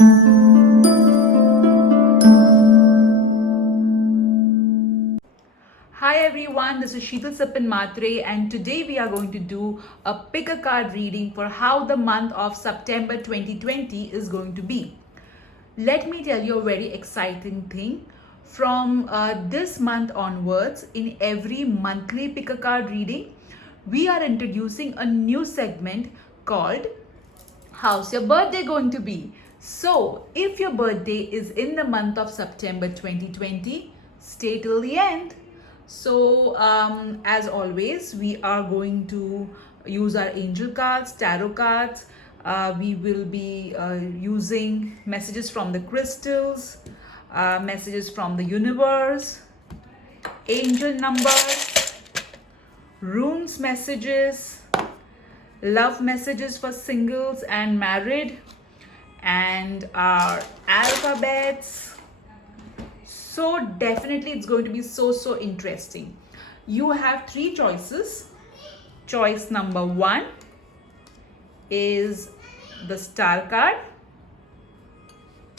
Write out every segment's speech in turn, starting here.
Hi everyone, this is Sheetal Sapin Matre, and today we are going to do a pick a card reading for how the month of September 2020 is going to be. Let me tell you a very exciting thing. From this month onwards, in every monthly pick a card reading, we are introducing a new segment called How's Your Birthday Going to Be? So, if your birthday is in the month of September 2020, stay till the end. So, as always, we are going to use our angel cards, tarot cards. We will be using messages from the crystals, messages from the universe, angel numbers, runes messages, love messages for singles and married, and our alphabets. So definitely it's going to be so interesting. You have three choices. Choice number 1 is the star card.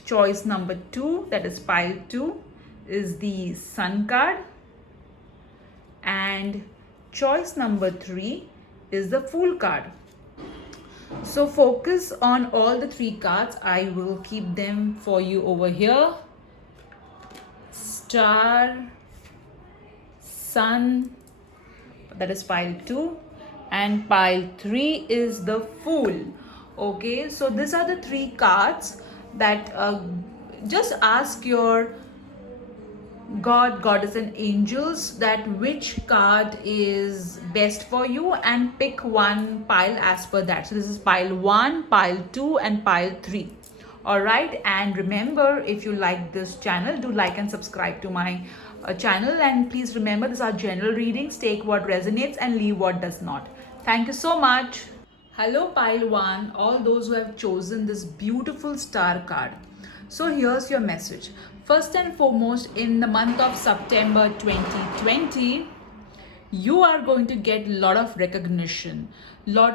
Choice number 2, that is pile 2, is the sun card. And choice number 3 is the fool card. So focus on all the three cards. I will keep them for you over here. Star, sun, that is pile 2, and pile 3 is the fool. Okay, so these are the three cards that just ask your God, goddess, and angels that which card is best for you, and pick one pile as per that. So this is pile 1, pile 2, and pile 3. All right, and remember, if you like this channel, do like and subscribe to my channel, and please remember, these are general readings. Take what resonates and leave what does not. Thank you so much. Hello pile 1, all those who have chosen this beautiful star card. So here's your message. First and foremost, in the month of September 2020, you are going to get a lot of recognition, you're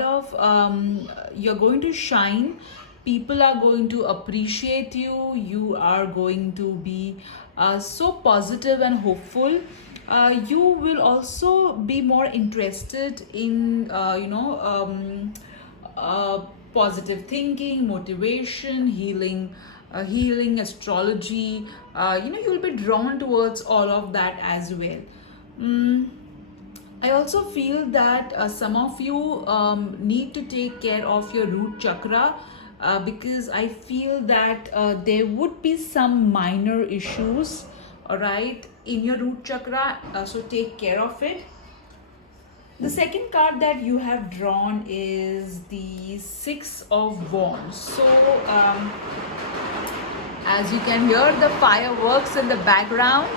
going to shine. People are going to appreciate you. You are going to be so positive and hopeful. You will also be more interested in positive thinking, motivation, healing, astrology. You'll be drawn towards all of that as well. I also feel that some of you need to take care of your root chakra, because I feel that there would be some minor issues, all right, in your root chakra. So take care of it. The second card that you have drawn is the Six of Wands. So as you can hear the fireworks in the background.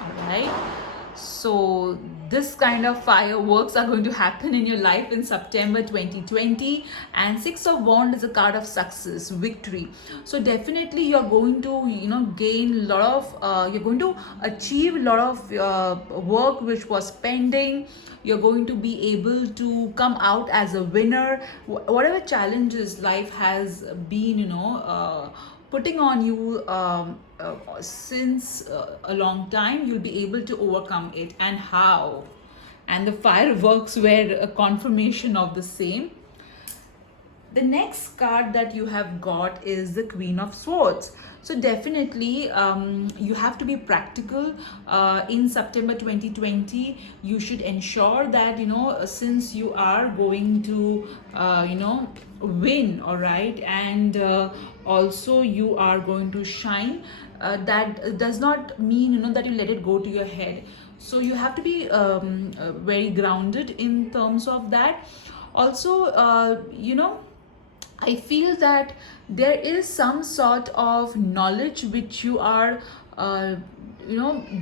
All right, so this kind of fireworks are going to happen in your life in September 2020. And Six of Wands is a card of success, victory. So definitely you're going to gain a lot of you're going to achieve a lot of work which was pending. You're going to be able to come out as a winner. Whatever challenges life has been putting on you since a long time, you'll be able to overcome it. And how? And the fireworks were a confirmation of the same. The next card that you have got is the Queen of Swords. So definitely you have to be practical. In September 2020, you should ensure that since you are going to win, all right, and also you are going to shine. That does not mean that you let it go to your head. So you have to be very grounded in terms of that. Also I feel that there is some sort of knowledge which you are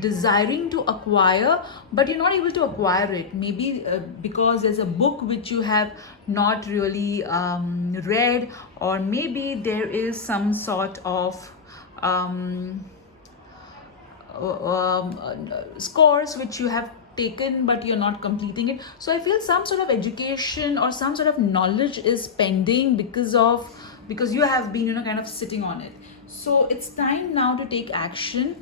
desiring to acquire, but you're not able to acquire it. Maybe because there's a book which you have not really read, or maybe there is some sort of scores which you have taken but you're not completing it. So I feel some sort of education or some sort of knowledge is pending because you have been, kind of sitting on it. So it's time now to take action.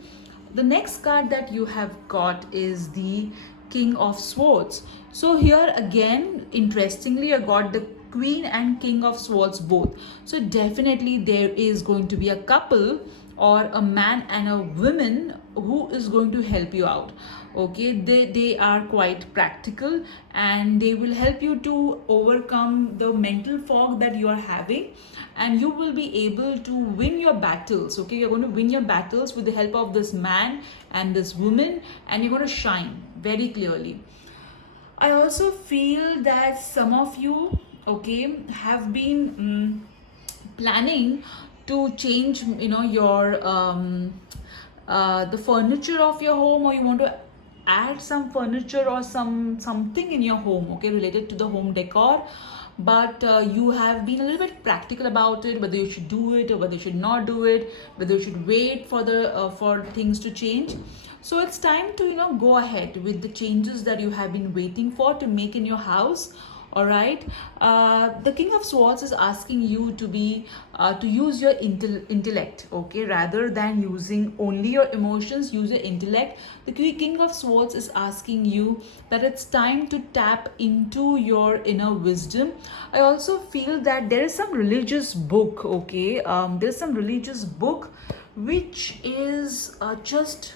The next card that you have got is the King of Swords. So here again, interestingly, I got the Queen and King of Swords both. So definitely there is going to be a couple or a man and a woman who is going to help you out. Okay, they are quite practical and they will help you to overcome the mental fog that you are having, and you will be able to win your battles. Okay, you're going to win your battles with the help of this man and this woman, and you're going to shine very clearly. I also feel that some of you, okay, have been planning to change, your the furniture of your home, or you want to add some furniture or something in your home, okay, related to the home decor. But you have been a little bit practical about it, whether you should do it or whether you should not do it, whether you should wait for the for things to change. So it's time to go ahead with the changes that you have been waiting for to make in your house. All right, the King of Swords is asking you to be to use your intellect, okay, rather than using only your emotions. Use your intellect. The King of Swords is asking you that it's time to tap into your inner wisdom. I also feel that there is some religious book, okay, there's some religious book which is just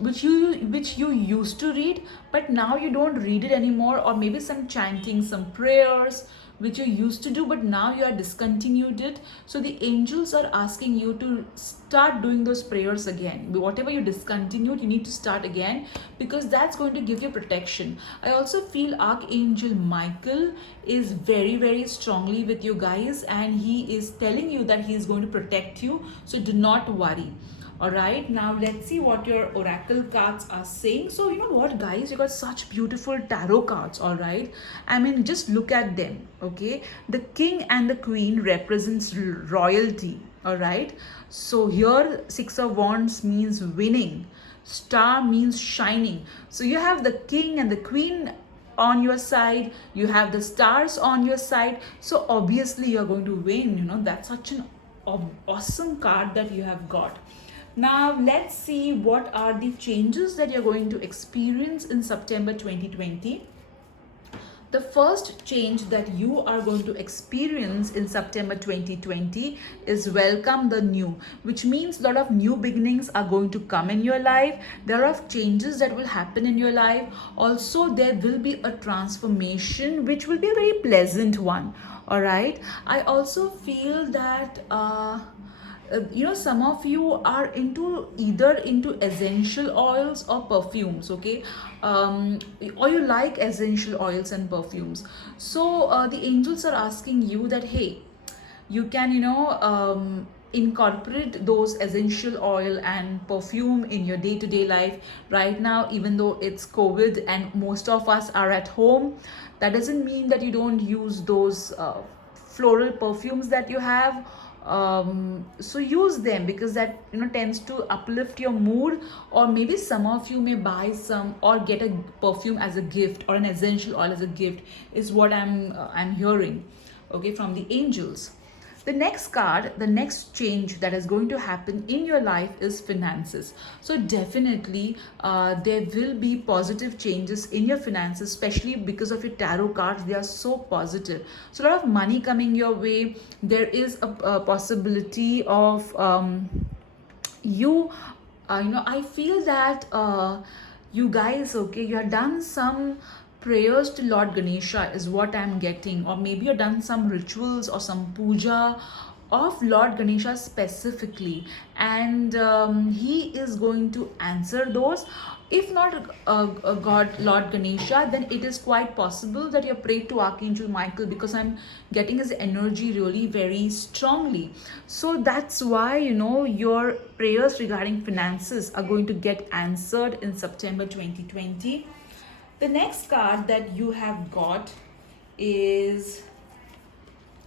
which you used to read, but now you don't read it anymore, or maybe some chanting, some prayers which you used to do, but now you are discontinued it. So the angels are asking you to start doing those prayers again. Whatever you discontinued, you need to start again, because that's going to give you protection. I also feel Archangel Michael is very, very strongly with you guys, and he is telling you that he is going to protect you, so do not worry. All right, now let's see what your oracle cards are saying. So you know what, guys, you got such beautiful tarot cards. All right, I mean, just look at them. Okay, the king and the queen represents royalty. All right, so here 6 of wands means winning, star means shining. So you have the king and the queen on your side, you have the stars on your side, so obviously you're going to win. That's such an awesome card that you have got. Now let's see what are the changes that you're going to experience in September 2020. The first change that you are going to experience in September 2020 is welcome the new, which means a lot of new beginnings are going to come in your life. There are a lot of changes that will happen in your life. Also, there will be a transformation which will be a very pleasant one. All right. I also feel that some of you are either into essential oils or perfumes, okay, or you like essential oils and perfumes. So the angels are asking you that, hey, you can incorporate those essential oil and perfume in your day-to-day life right now. Even though it's COVID and most of us are at home, that doesn't mean that you don't use those floral perfumes that you have. So use them, because that tends to uplift your mood. Or maybe some of you may buy some or get a perfume as a gift, or an essential oil as a gift, is what I'm hearing, okay, from the angels. The next card, the next change that is going to happen in your life is finances. So definitely there will be positive changes in your finances, especially because of your tarot cards. They are so positive. So a lot of money coming your way. There is a possibility of I feel that you guys, okay, you have done some prayers to Lord Ganesha is what I'm getting, or maybe you've done some rituals or some puja of Lord Ganesha specifically, and he is going to answer those. If not God Lord Ganesha, then it is quite possible that you prayed to Archangel Michael, because I'm getting his energy really very strongly. So that's why your prayers regarding finances are going to get answered in September 2020. The next card that you have got is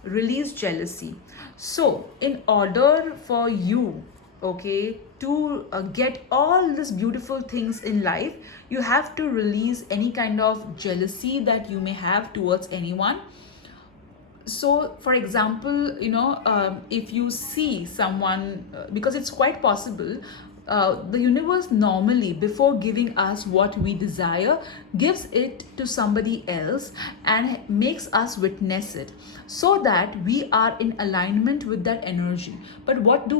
release jealousy. So in order for you okay, to get all these beautiful things in life, you have to release any kind of jealousy that you may have towards anyone. So for example, if you see someone, because it's quite possible, the universe normally, before giving us what we desire, gives it to somebody else and makes us witness it, so that we are in alignment with that energy. But what do?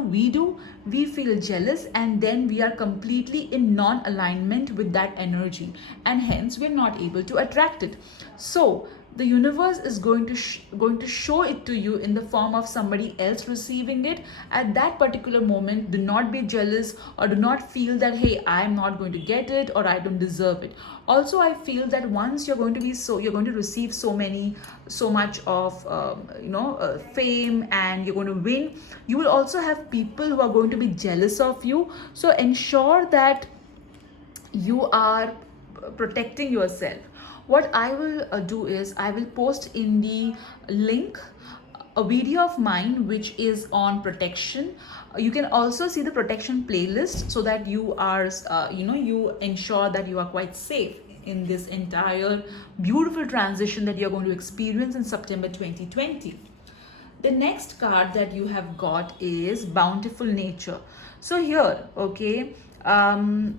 We feel jealous, and then we are completely in non-alignment with that energy, and hence we're not able to attract it. So the universe is going to show it to you in the form of somebody else receiving it at that particular moment. Do not be jealous, or do not feel that, hey, I am not going to get it, or I don't deserve it. Also, I feel that once you're going to receive so much of fame, and you're going to win, you will also have people who are going to be jealous of you. So ensure that you are protecting yourself. What I will do is, I will post in the link a video of mine which is on protection. You can also see the protection playlist, so that you are you ensure that you are quite safe in this entire beautiful transition that you're going to experience in September 2020. The next card that you have got is Bountiful Nature. So here, okay, the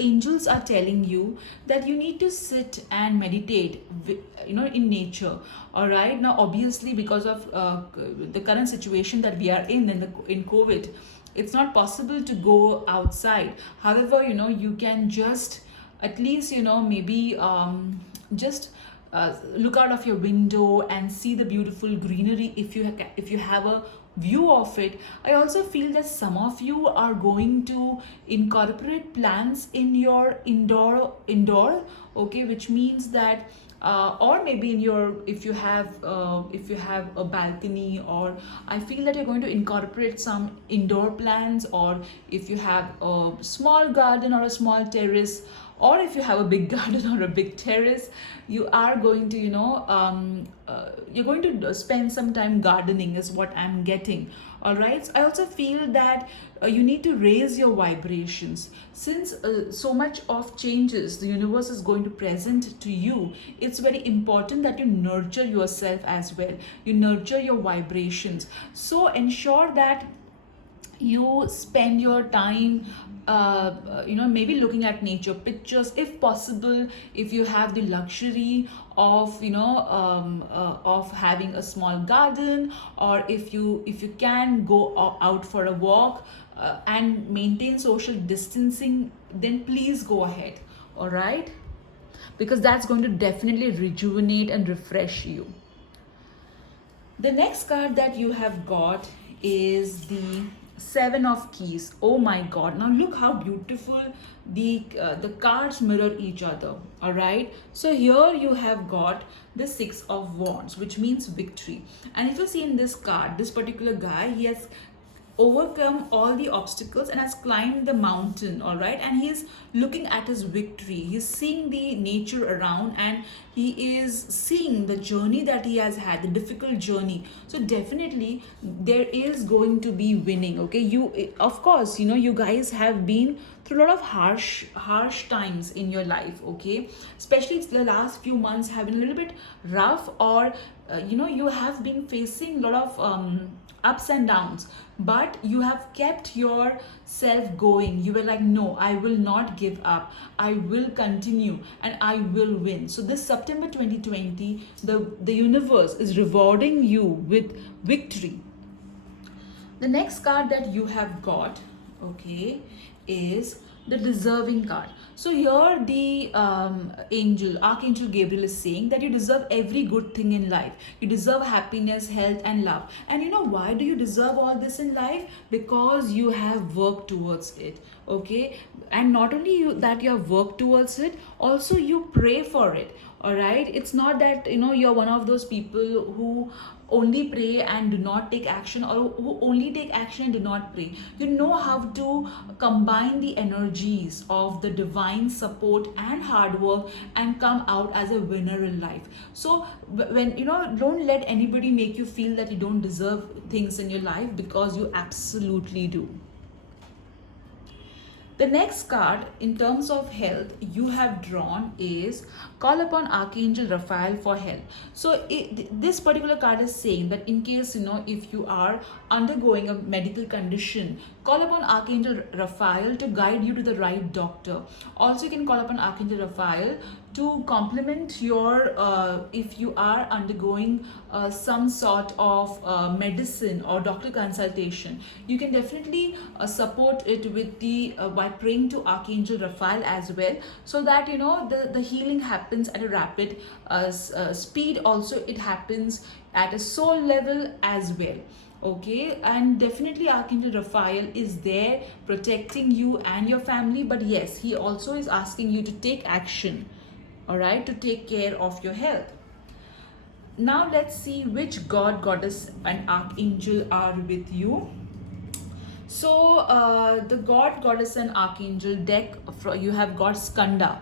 angels are telling you that you need to sit and meditate, in nature. All right, now obviously, because of the current situation that we are in COVID, it's not possible to go outside. However, you can just at least, maybe just look out of your window and see the beautiful greenery, if you have a view of it. I also feel that some of you are going to incorporate plants in your indoor, okay, which means that or maybe in your, if you have a balcony, or I feel that you're going to incorporate some indoor plants, or if you have a small garden or a small terrace, or if you have a big garden or a big terrace, you are going to you're going to spend some time gardening, is what I'm getting. All right, so I also feel that you need to raise your vibrations, since so much of changes the universe is going to present to you. It's very important that you nurture yourself as well, you nurture your vibrations. So ensure that you spend your time maybe looking at nature pictures, if possible, if you have the luxury of of having a small garden, or if you can go out for a walk and maintain social distancing, then please go ahead. All right, because that's going to definitely rejuvenate and refresh you. The next card that you have got is the Seven of Keys. Oh my God! Now look how beautiful the cards mirror each other. All right. So here you have got the Six of Wands, which means victory. And if you see in this card, this particular guy, he has overcome all the obstacles and has climbed the mountain. All right, and he is looking at his victory. He's seeing the nature around, and he is seeing the journey that he has had, the difficult journey. So definitely there is going to be winning. Okay, you, of course, you guys have been through a lot of harsh times in your life. Okay, especially the last few months have been a little bit rough, or you have been facing a lot of ups and downs, but you have kept yourself going. You were like, no, I will not give up, I will continue, and I will win. So this September 2020, the universe is rewarding you with victory. The next card that you have got, okay, is the Deserving card. So here the Archangel Gabriel is saying that you deserve every good thing in life. You deserve happiness, health, and love. And you know why do you deserve all this in life? Because you have worked towards it. Okay, and not only that you have worked towards it, also you pray for it. All right, it's not that you're one of those people who only pray and do not take action, or who only take action and do not pray. You know how to combine the energies of the divine support and hard work and come out as a winner in life. So when don't let anybody make you feel that you don't deserve things in your life, because you absolutely do. The next card in terms of health you have drawn is call upon Archangel Raphael for help. So this particular card is saying that in case if you are undergoing a medical condition, call upon Archangel Raphael to guide you to the right doctor. Also, you can call upon Archangel Raphael to complement your if you are undergoing some sort of medicine or doctor consultation, you can definitely support it with the by praying to Archangel Raphael as well, so that the healing happens at a rapid speed. Also, it happens at a soul level as well. Okay, and definitely Archangel Raphael is there protecting you and your family, but yes, he also is asking you to take action, all right, to take care of your health. Now let's see which god, goddess and archangel are with you. So the god, goddess and archangel deck, you have got Skanda.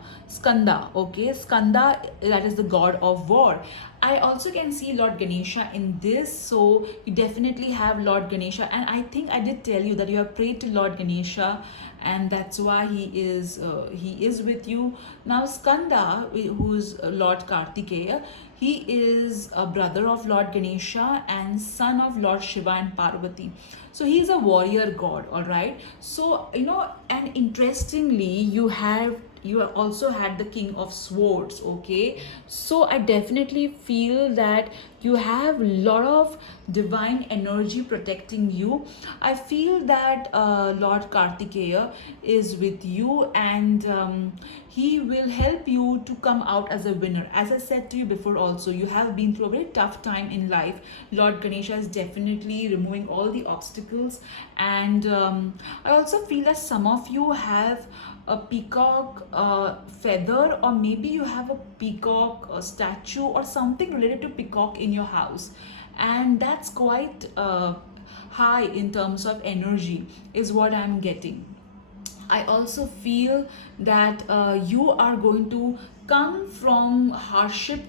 Okay, Skanda, that is the god of war. I also can see Lord Ganesha in this, so you definitely have Lord Ganesha, and I think I did tell you that you have prayed to Lord Ganesha, and that's why he is with you. Now Skanda, who is Lord Kartikeya, he is a brother of Lord Ganesha and son of Lord Shiva and Parvati. So he is a warrior god, all right. So and interestingly, you also had the King of Swords. Okay, so I definitely feel that you have a lot of divine energy protecting you. I feel that Lord Kartikeya is with you, and he will help you to come out as a winner. As I said to you before also, you have been through a very tough time in life. Lord Ganesha is definitely removing all the obstacles, and I also feel that some of you have a peacock feather, or maybe you have a peacock statue or something related to peacock in your house, and that's quite high in terms of energy is what I'm getting. I also feel that you are going to come from hardship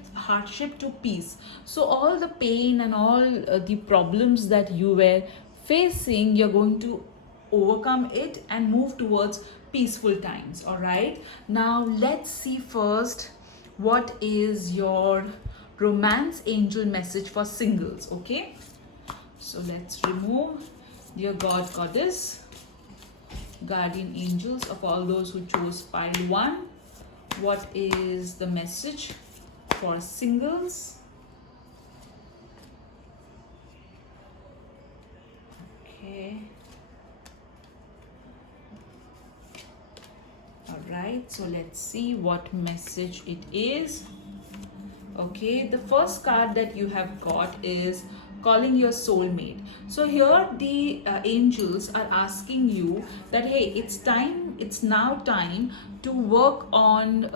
to peace. So all the pain and all the problems that you were facing, you're going to overcome it and move towards peaceful times. All right, now let's see first what is your romance angel message for singles. Okay, so let's remove your god, goddess, guardian angels of all those who chose pile 1. What is the message for singles? Okay, all right, so let's see what message it is. Okay, the first card that you have got is calling your soulmate. So here the angels are asking you that hey, it's now time to work on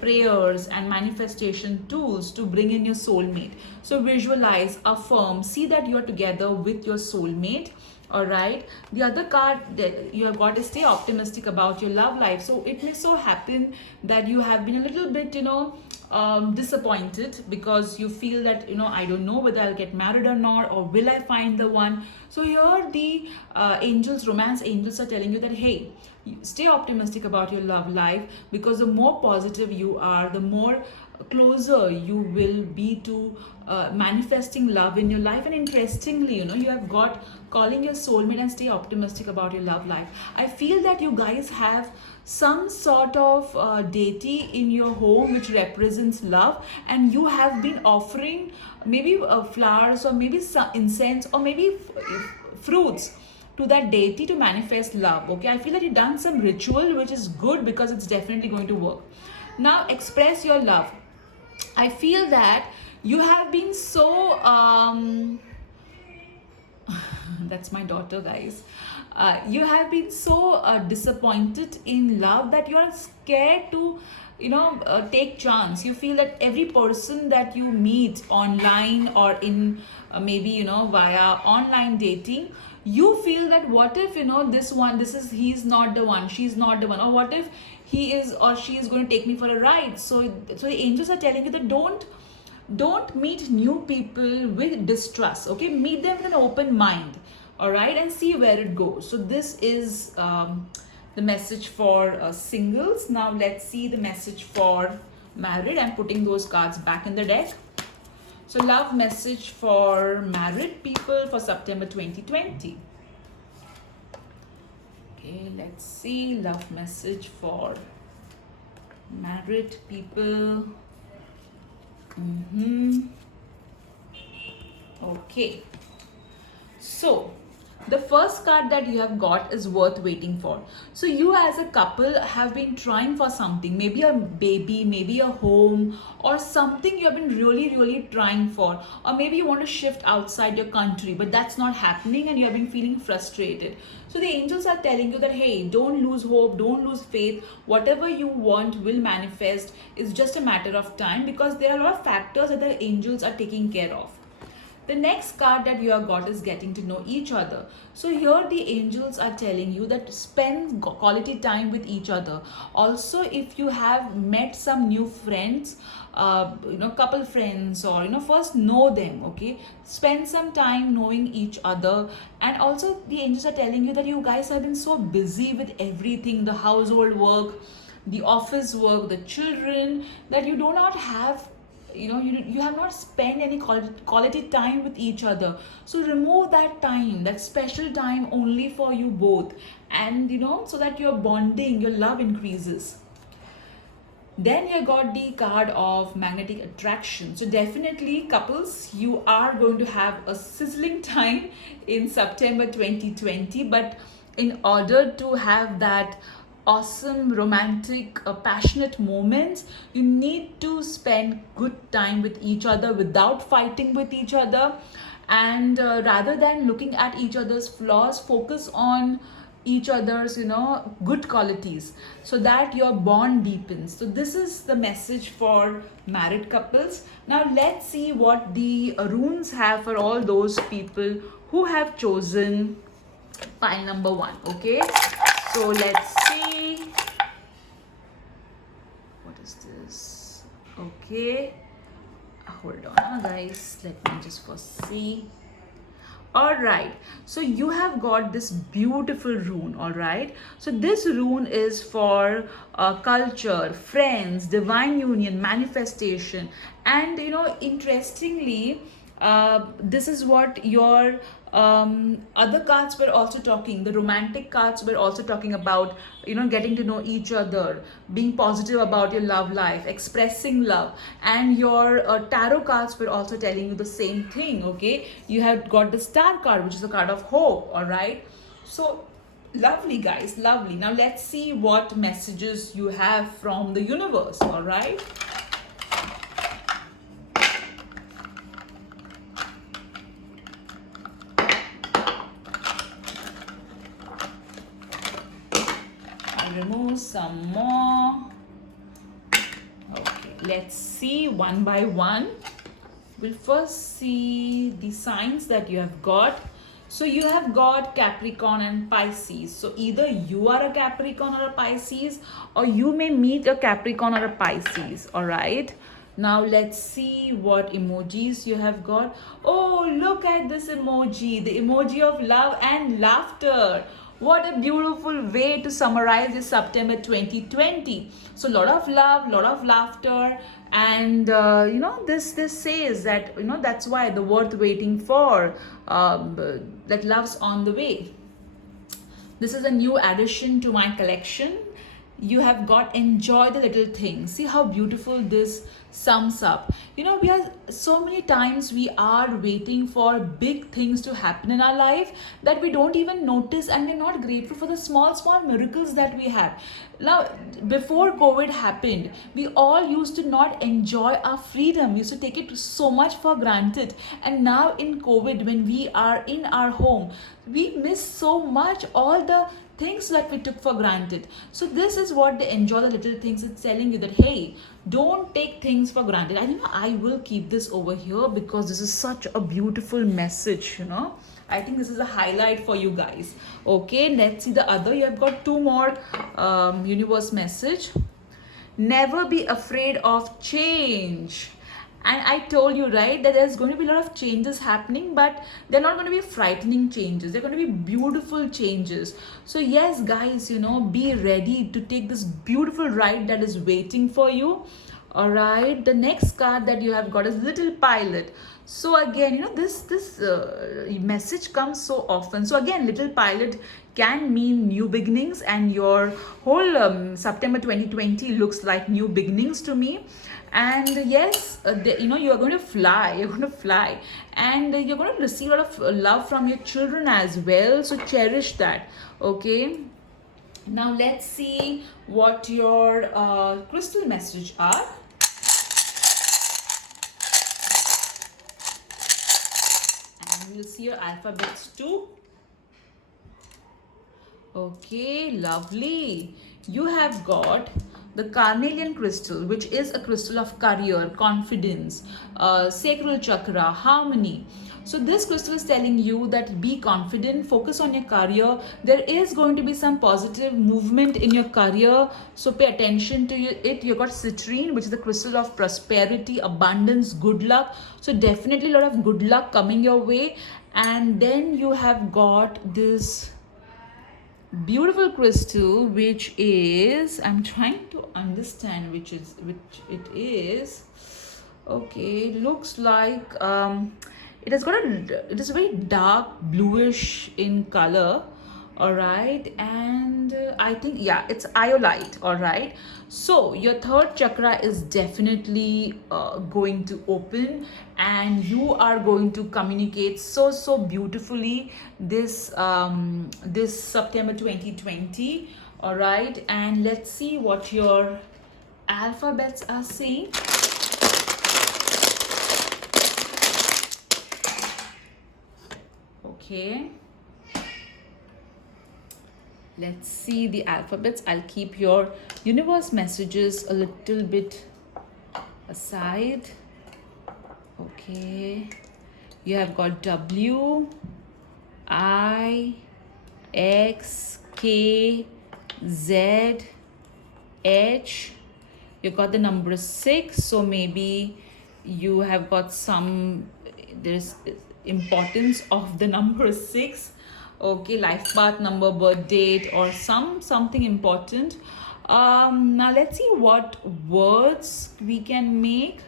prayers and manifestation tools to bring in your soulmate. So visualize, affirm, see that you're together with your soulmate. All right, the other card that you have got is stay optimistic about your love life. So it may so happen that you have been a little bit disappointed, because you feel that I don't know whether I'll get married or not, or will I find the one. So here the angels, romance angels, are telling you that hey, stay optimistic about your love life, because the more positive you are, the more closer you will be to manifesting love in your life. And interestingly, you have got calling your soulmate and stay optimistic about your love life. I feel that you guys have some sort of deity in your home which represents love, and you have been offering maybe flowers, or maybe some incense, or maybe fruits to that deity to manifest love. Okay, I feel that you've done some ritual, which is good because it's definitely going to work. Now express your love. I feel that you have been so that's my daughter, guys. You have been so disappointed in love that you are scared to take chance. You feel that every person that you meet online or in maybe via online dating, you feel that what if he's not the one, she's not the one, or what if he is or she is going to take me for a ride. So the angels are telling you that don't meet new people with distrust. Okay, meet them with an open mind, all right, and see where it goes. So this is the message for singles. Now let's see the message for married. I'm putting those cards back in the deck. So love message for married people for September 2020. Okay, let's see love message for married people. Okay, so the first card that you have got is worth waiting for. So you as a couple have been trying for something, maybe a baby, maybe a home, or something you have been really trying for, or maybe you want to shift outside your country, but that's not happening and you have been feeling frustrated. So the angels are telling you that, hey, don't lose hope, don't lose faith. Whatever you want will manifest. It's just a matter of time, because there are a lot of factors that the angels are taking care of. The next card that you have got is getting to know each other. So here the angels are telling you that spend quality time with each other. Also, if you have met some new friends, couple friends, or first know them. Okay, spend some time knowing each other. And also the angels are telling you that you guys have been so busy with everything, the household work, the office work, the children, that you do not have you have not spent any quality time with each other. So remove that time, that special time only for you both, and so that your bonding, your love increases. Then you got the card of magnetic attraction. So definitely couples, you are going to have a sizzling time in September 2020, but in order to have that awesome romantic passionate moments, you need to spend good time with each other without fighting with each other. And rather than looking at each other's flaws, focus on each other's good qualities, so that your bond deepens. So this is the message for married couples. Now let's see what the runes have for all those people who have chosen pile number 1. Okay, so let's see. What is this? Okay, hold on guys, let me just first see. All right, so you have got this beautiful rune. All right, so this rune is for culture, friends, divine union, manifestation. And interestingly, this is what your other cards were also talking. The romantic cards were also talking about getting to know each other, being positive about your love life, expressing love. And your tarot cards were also telling you the same thing. Okay, you have got the star card, which is a card of hope. All right, so lovely guys, lovely. Now let's see what messages you have from the universe. All right, remove some more. Okay, let's see one by one. We'll first see the signs that you have got. So you have got Capricorn and Pisces. So either you are a Capricorn or a Pisces, or you may meet a Capricorn or a Pisces. All right, now let's see what emojis you have got. Oh, look at this emoji, the emoji of love and laughter. What a beautiful way to summarize this September 2020. So a lot of love, lot of laughter, and this says that that's why the worth waiting for, that love's on the way. This is a new addition to my collection. You have got enjoy the little things. See how beautiful this sums up. We are so many times we are waiting for big things to happen in our life that we don't even notice, and we're not grateful for the small miracles that we have. Now, before COVID happened, we all used to not enjoy our freedom. We used to take it so much for granted. And now in COVID, when we are in our home, we miss so much all the things that we took for granted. So this is what the enjoy the little things. It's telling you that, hey, don't take things for granted. And I will keep this over here because this is such a beautiful message. I think this is a highlight for you guys. Okay, let's see the other. You have got two more universe message. Never be afraid of change. And I told you, right, that there's going to be a lot of changes happening, but they're not going to be frightening changes. They're going to be beautiful changes. So yes, guys, be ready to take this beautiful ride that is waiting for you. All right, the next card that you have got is Little Pilot. So again, this message comes so often. So again, Little Pilot can mean new beginnings, and your whole September 2020 looks like new beginnings to me. And yes, you are going to fly. You're going to fly, and you're going to receive a lot of love from your children as well. So cherish that. Okay. Now let's see what your crystal message are. And we'll see your alphabets too. Okay, lovely. You have got the carnelian crystal, which is a crystal of career, confidence, sacral chakra, harmony. So this crystal is telling you that be confident, focus on your career. There is going to be some positive movement in your career, so pay attention to it. You've got citrine, which is the crystal of prosperity, abundance, good luck. So definitely a lot of good luck coming your way. And then you have got this beautiful crystal, which is, I'm trying to understand which it is. Okay, looks like it is very dark bluish in color. All right, and I think, yeah, it's iolite. All right, so your third chakra is definitely going to open, and you are going to communicate so beautifully this this September 2020. All right, and let's see what your alphabets are saying. Okay, let's see the alphabets. I'll keep your universe messages a little bit aside. Okay, you have got W, I, X, K, Z, H. You got the number 6, so maybe you have got there's importance of the number 6. Okay, life path, number, birth date, or something important. Now let's see what words we can make.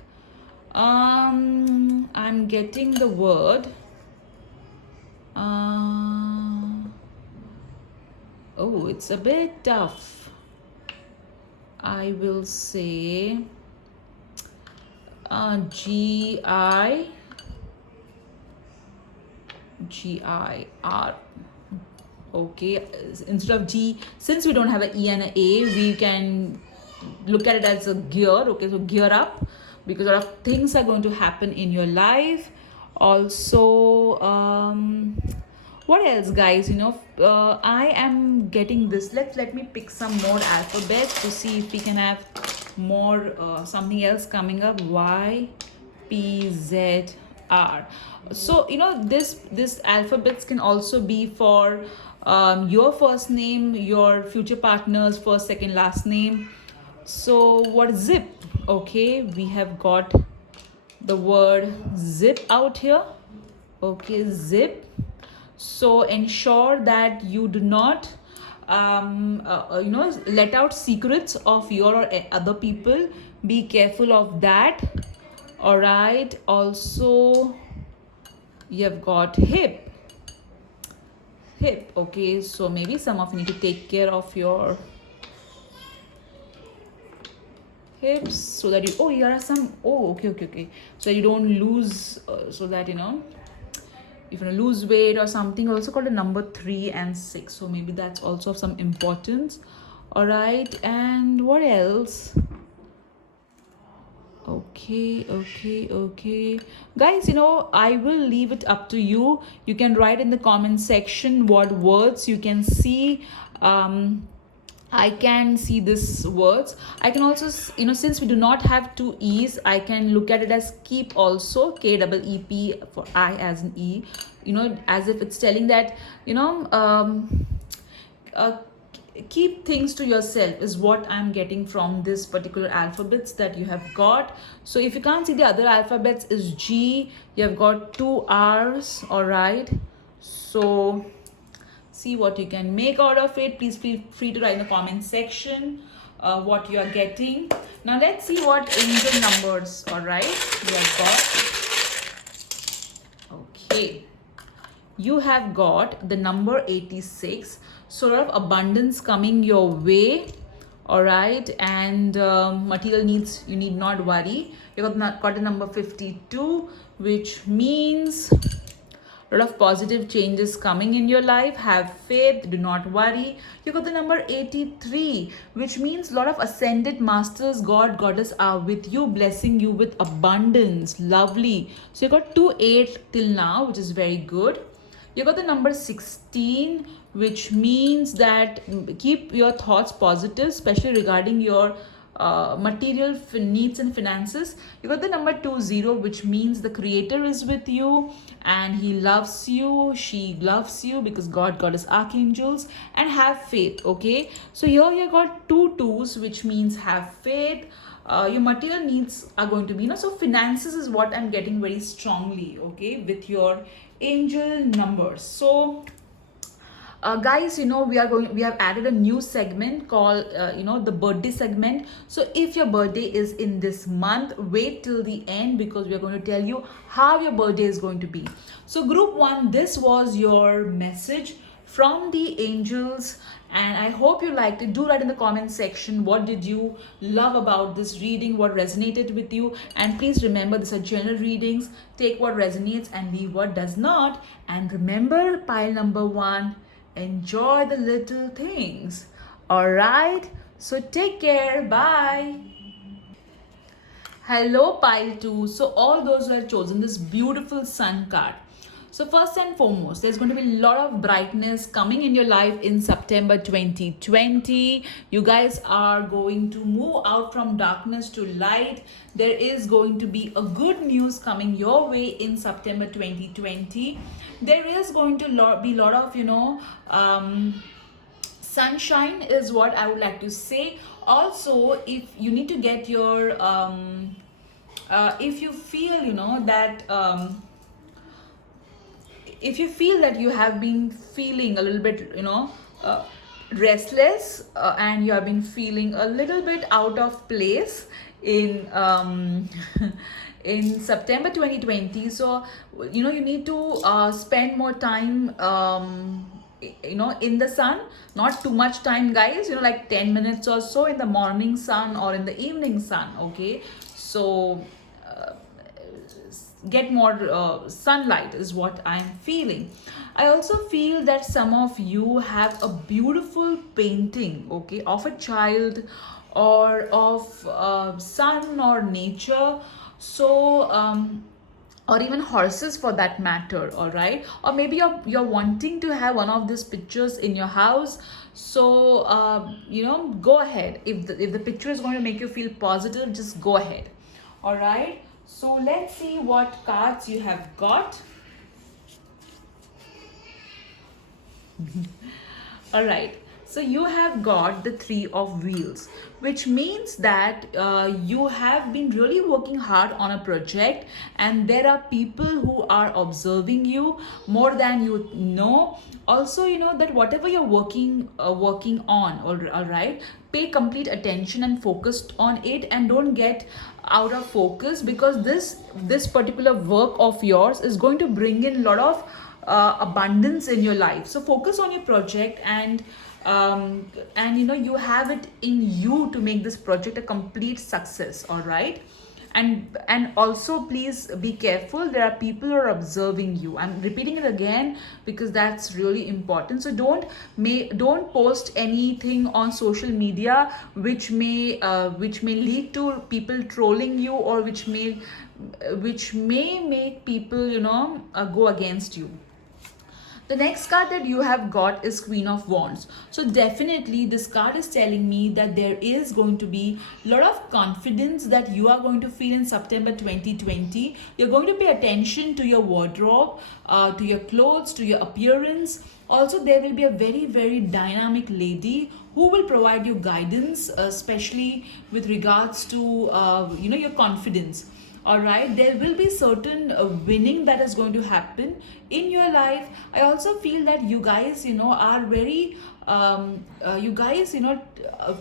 I'm getting the word oh, it's a bit tough. I will say GIR. Okay, instead of G, since we don't have an E and an A, we can look at it as a gear. Okay, so gear up, because a lot of things are going to happen in your life. Also, what else, guys? I am getting this. Let me pick some more alphabets to see if we can have more something else coming up. Y, P, Z, R. So this alphabets can also be for your first name, your future partner's first, second, last name. So what zip? Okay, we have got the word zip out here. Okay, zip. So ensure that you do not let out secrets of your or other people. Be careful of that. All right, also you have got hip. Okay, so maybe some of you need to take care of your hips so that okay, so you don't lose, so that if you want to lose weight or something. Also called a number 3 and 6, so maybe that's also of some importance. All right, and what else? Okay, guys, I will leave it up to you. You can write in the comment section what words you can see I can see this words. I can also, since we do not have two E's, I can look at it as keep also, KEEP for I as an E, as if it's telling that, uh, keep things to yourself is what I'm getting from this particular alphabets that you have got. So if you can't see the other alphabets is G, you have got two R's, all right? So see what you can make out of it. Please feel free to write in the comment section what you are getting. Now let's see what angel numbers, all right, you have got. Okay, you have got the number 86, sort of abundance coming your way, all right, and material needs, you need not worry. You got the number 52, which means a lot of positive changes coming in your life. Have faith, do not worry. You got the number 83, which means a lot of ascended masters, God, goddess are with you, blessing you with abundance. Lovely. So you got 28 till now, which is very good. You got the number 16, which means that keep your thoughts positive, especially regarding your material needs and finances. You got the number 20, which means the creator is with you and he loves you, she loves you, because God, goddess, archangels, and have faith. Okay, so here you got two twos, which means have faith. Your material needs are going to be, so finances is what I'm getting very strongly, okay, with your angel numbers. So guys, we have added a new segment called the birthday segment. So if your birthday is in this month, wait till the end, because we are going to tell you how your birthday is going to be. So group 1, this was your message from the angels, and I hope you liked it. Do write in the comment section what did you love about this reading, what resonated with you, and please remember these are general readings. Take what resonates and leave what does not. And remember, pile number 1, enjoy the little things. All right, so take care. Bye. Hello pile 2. So all those who have chosen this beautiful sun card, so first and foremost, there's going to be a lot of brightness coming in your life in September 2020. You guys are going to move out from darkness to light. There is going to be a good news coming your way in September 2020. There is going to be a lot of, sunshine is what I would like to say. Also, if you need to get your, if you feel, that, if you feel that you have been feeling a little bit, restless, and you have been feeling a little bit out of place in in September 2020, so you need to spend more time in the sun, not too much time, guys, like 10 minutes or so in the morning sun or in the evening sun. Okay, so get more sunlight is what I'm feeling. I also feel that some of you have a beautiful painting, okay, of a child or of sun or nature. So or even horses for that matter, all right, or maybe you're wanting to have one of these pictures in your house. So go ahead. If the picture is going to make you feel positive, just go ahead. All right, so let's see what cards you have got. All right, so you have got the 3 of wheels, which means that you have been really working hard on a project, and there are people who are observing you more than you know. Also, that whatever you're working on, all right, pay complete attention and focused on it, and don't get out of focus, because this particular work of yours is going to bring in a lot of abundance in your life. So focus on your project, and you have it in you to make this project a complete success. All right, and also please be careful. There are people who are observing you. I'm repeating it again because that's really important. So don't post anything on social media which may lead to people trolling you, or which may make people go against you. The next card that you have got is Queen of Wands. So definitely this card is telling me that there is going to be a lot of confidence that you are going to feel in September 2020. You're going to pay attention to your wardrobe, to your clothes, to your appearance. Also, there will be a very, very dynamic lady who will provide you guidance, especially with regards to your confidence. All right, there will be certain winning that is going to happen in your life. I also feel that you guys are very you guys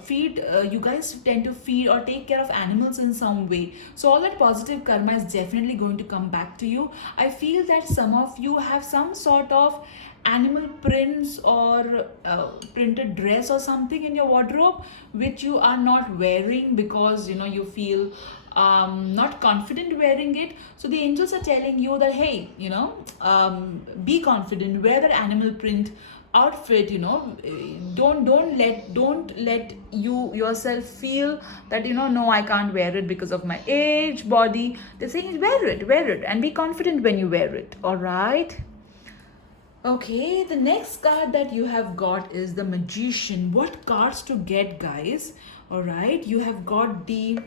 feed you guys tend to feed or take care of animals in some way, so all that positive karma is definitely going to come back to you. I feel that some of you have some sort of animal prints or printed dress or something in your wardrobe which you are not wearing because you feel not confident wearing it. So the angels are telling you that, hey, be confident, wear that animal print outfit. Don't let you yourself feel that no, I can't wear it because of my age, body. They're saying wear it and be confident when you wear it. All right. Okay, the next card that you have got is the Magician. What cards to get, guys? All right, you have got the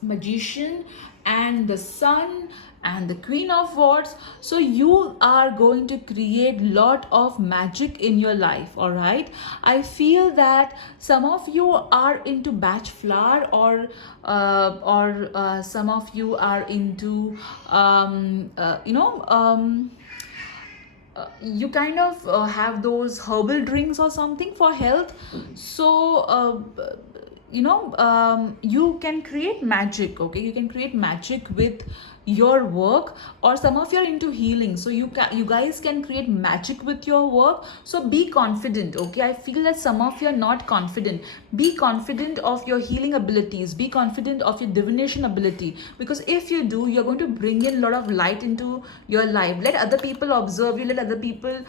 Magician and the Sun and the Queen of Wands. So you are going to create lot of magic in your life. All right, I feel that some of you are into Bach flower, or some of you are into you kind of have those herbal drinks or something for health. So you can create magic. Okay, you can create magic with your work, or some of you are into healing, so you guys can create magic with your work. So be confident. Okay, I feel that some of you are not confident. Be confident of your healing abilities, be confident of your divination ability, because if you do, you're going to bring in a lot of light into your life. Let other people observe you, let other people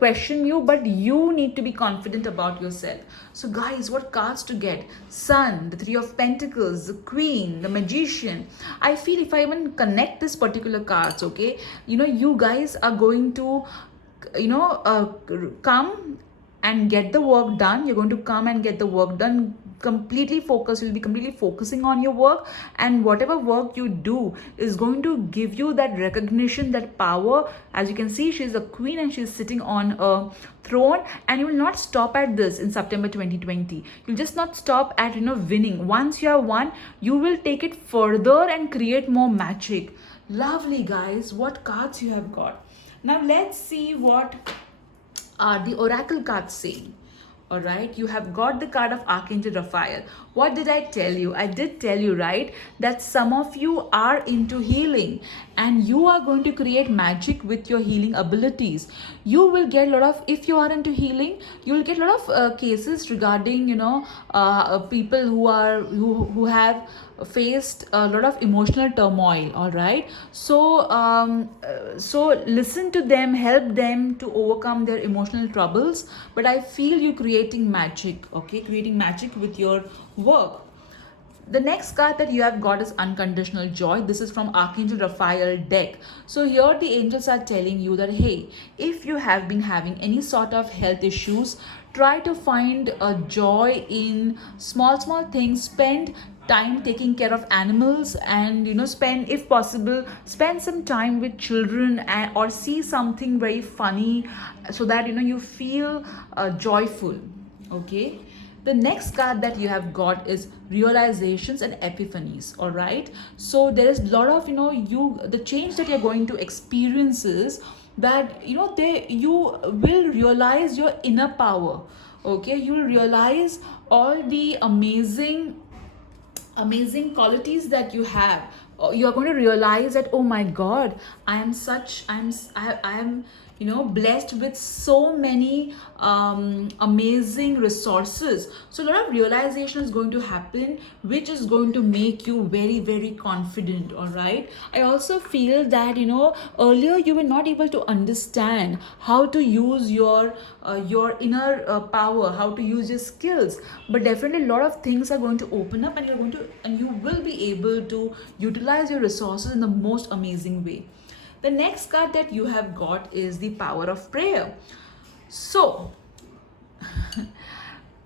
question you, but you need to be confident about yourself. So guys, what cards to get? Sun, the Three of Pentacles, the Queen, the Magician. I feel if I even connect this particular cards, okay, you guys are going to come and get the work done. You're going to come and get the work done, completely focused. You'll be completely focusing on your work, and whatever work you do is going to give you that recognition, that power. As you can see, she's a queen and she's sitting on a throne, and you will not stop at this in September 2020. You'll just not stop at winning. Once you have won, you will take it further and create more magic. Lovely, guys. What cards you have got? Now let's see what are the oracle cards saying. All right, you have got the card of Archangel Raphael. What did I tell you? I did tell you, right, that some of you are into healing and you are going to create magic with your healing abilities. You will get a lot of, if you are into healing, you will get a lot of cases regarding people who have faced a lot of emotional turmoil. All right, so listen to them, help them to overcome their emotional troubles. But I feel you creating magic. Okay, creating magic with your work. The next card that you have got is Unconditional Joy. This is from Archangel Raphael deck. So here the angels are telling you that, hey, if you have been having any sort of health issues, try to find a joy in small things. Spend time taking care of animals, and spend, if possible, spend some time with children, or see something very funny, so that you feel joyful. Okay, the next card that you have got is Realizations and Epiphanies. All right, so there is a lot of the change that you're going to experience is that you will realize your inner power. Okay, you'll realize all the amazing qualities that you have. You're going to realize that, oh my god, I am blessed with so many amazing resources. So a lot of realization is going to happen, which is going to make you very, very confident. All right, I also feel that earlier you were not able to understand how to use your inner power, how to use your skills, but definitely a lot of things are going to open up, and you will be able to utilize your resources in the most amazing way. The next card that you have got is the power of prayer. So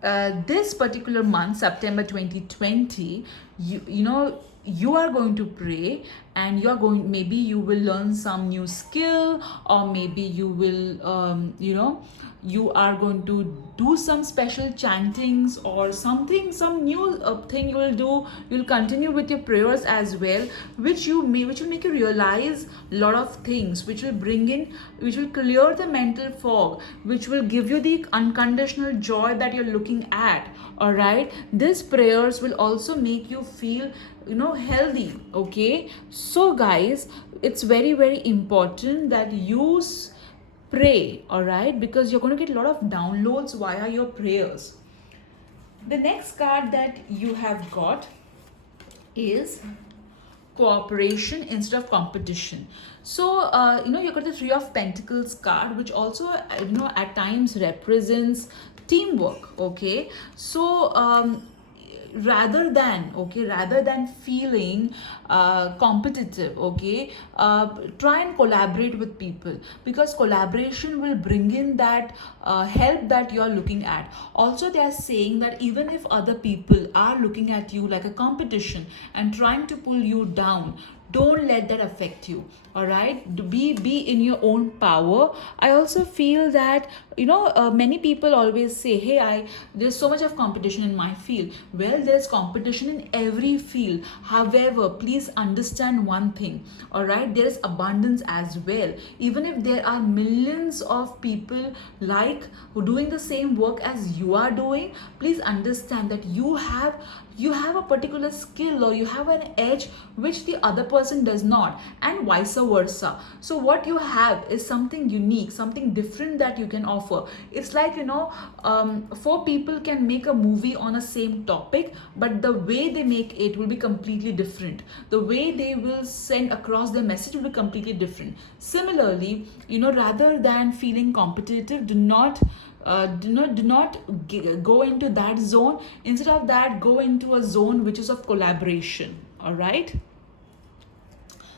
this particular month, September 2020, you know, you are going to pray, and you're going, maybe you will learn some new skill, or maybe you will you know, you are going to do some special chantings or something, some new thing you will do. You'll continue with your prayers as well, which will make you realize a lot of things, which will bring in, which will clear the mental fog, which will give you the unconditional joy that you're looking at. All right, these prayers will also make you feel, you know, healthy. Okay, so guys, it's very, very important that you pray. All right, because you're going to get a lot of downloads via your prayers. The next card that you have got is cooperation instead of competition. So you know, you got the Three of Pentacles card, which also you know, at times represents teamwork. Okay, so rather than feeling competitive, okay, try and collaborate with people, because collaboration will bring in that help that you are looking at. Also, they are saying that even if other people are looking at you like a competition and trying to pull you down, don't let that affect you. All right, be in your own power. I also feel that, you know, many people always say, hey, there's so much of competition in my field. Well, there's competition in every field. However, please understand one thing. All right, there is abundance as well. Even if there are millions of people like who doing the same work as you are doing, please understand that you have a particular skill, or you have an edge which the other person does not, and vice versa. So what you have is something unique, something different that you can offer. It's like, you know, four people can make a movie on a same topic, but the way they make it will be completely different. The way they will send across their message will be completely different. Similarly, you know, rather than feeling competitive, do not go into that zone. Instead of that, go into a zone which is of collaboration. All right,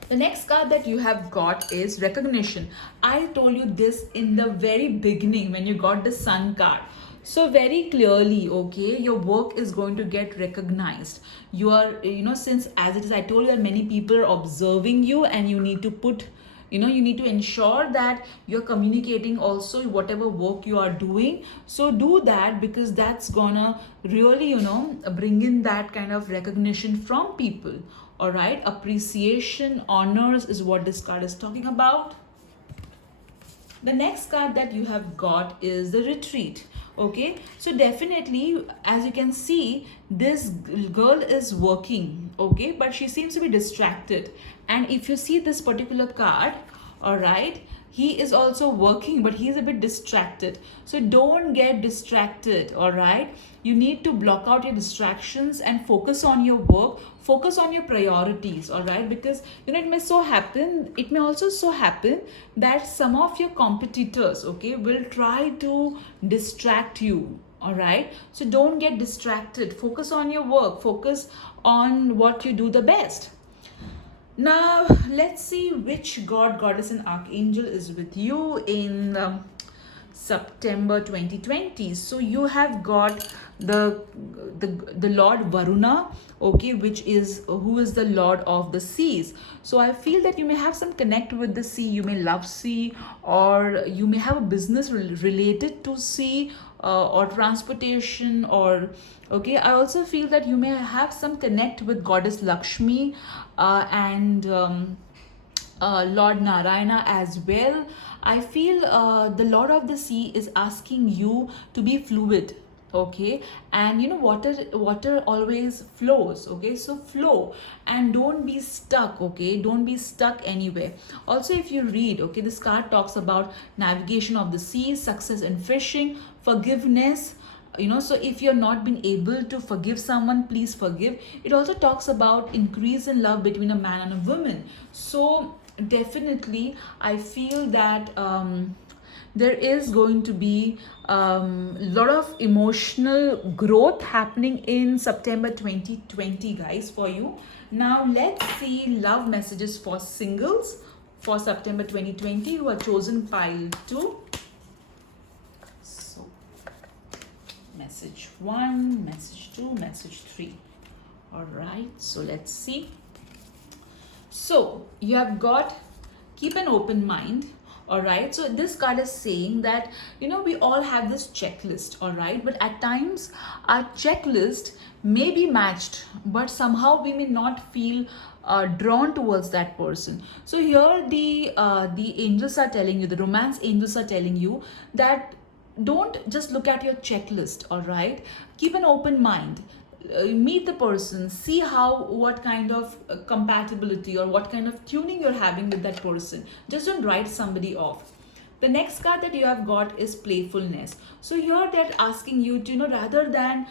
the next card that you have got is recognition. I told you this in the very beginning when you got the Sun card. So very clearly, okay, your work is going to get recognized. You are, you know, since as it is, I told you that many people are observing you, and you need to put, you know, you need to ensure that you're communicating also whatever work you are doing. So do that, because that's gonna really, you know, bring in that kind of recognition from people. All right, appreciation, honors is what this card is talking about. The next card that you have got is the retreat. Okay, so definitely, as you can see, this girl is working, okay, but she seems to be distracted. And if you see this particular card, all right, he is also working, but he's a bit distracted. So don't get distracted. All right, you need to block out your distractions and focus on your work, focus on your priorities. All right, because, you know, it may also so happen that some of your competitors, okay, will try to distract you. All right, so don't get distracted, focus on your work, focus on what you do the best. Now, let's see which god, goddess, and archangel is with you in September 2020. So you have got the Lord Varuna, okay, which is who is the Lord of the seas. So I feel that you may have some connect with the sea. You may love sea, or you may have a business related to sea, or transportation, or okay. I also feel that you may have some connect with goddess Lakshmi and Lord Narayana as well. I feel the Lord of the Sea is asking you to be fluid, okay, and you know, water always flows, okay, so flow and don't be stuck, okay, don't be stuck anywhere. Also, if you read, okay, this card talks about navigation of the seas, success in fishing, forgiveness, you know, so if you're not been able to forgive someone, please forgive. It also talks about increase in love between a man and a woman. So definitely I feel that there is going to be a lot of emotional growth happening in September 2020, guys, for you. Now let's see love messages for singles for September 2020 who are chosen pile 2. So message 1, message 2, message 3. All right, so let's see. So you have got keep an open mind. All right, so this card is saying that, you know, we all have this checklist, all right, but at times our checklist may be matched, but somehow we may not feel drawn towards that person. So here the angels are telling you, the romance angels are telling you that don't just look at your checklist, all right, keep an open mind. Meet the person, see what kind of compatibility or what kind of tuning you're having with that person. Just don't write somebody off. The next card that you have got is playfulness. So here they're asking you to, you know, rather than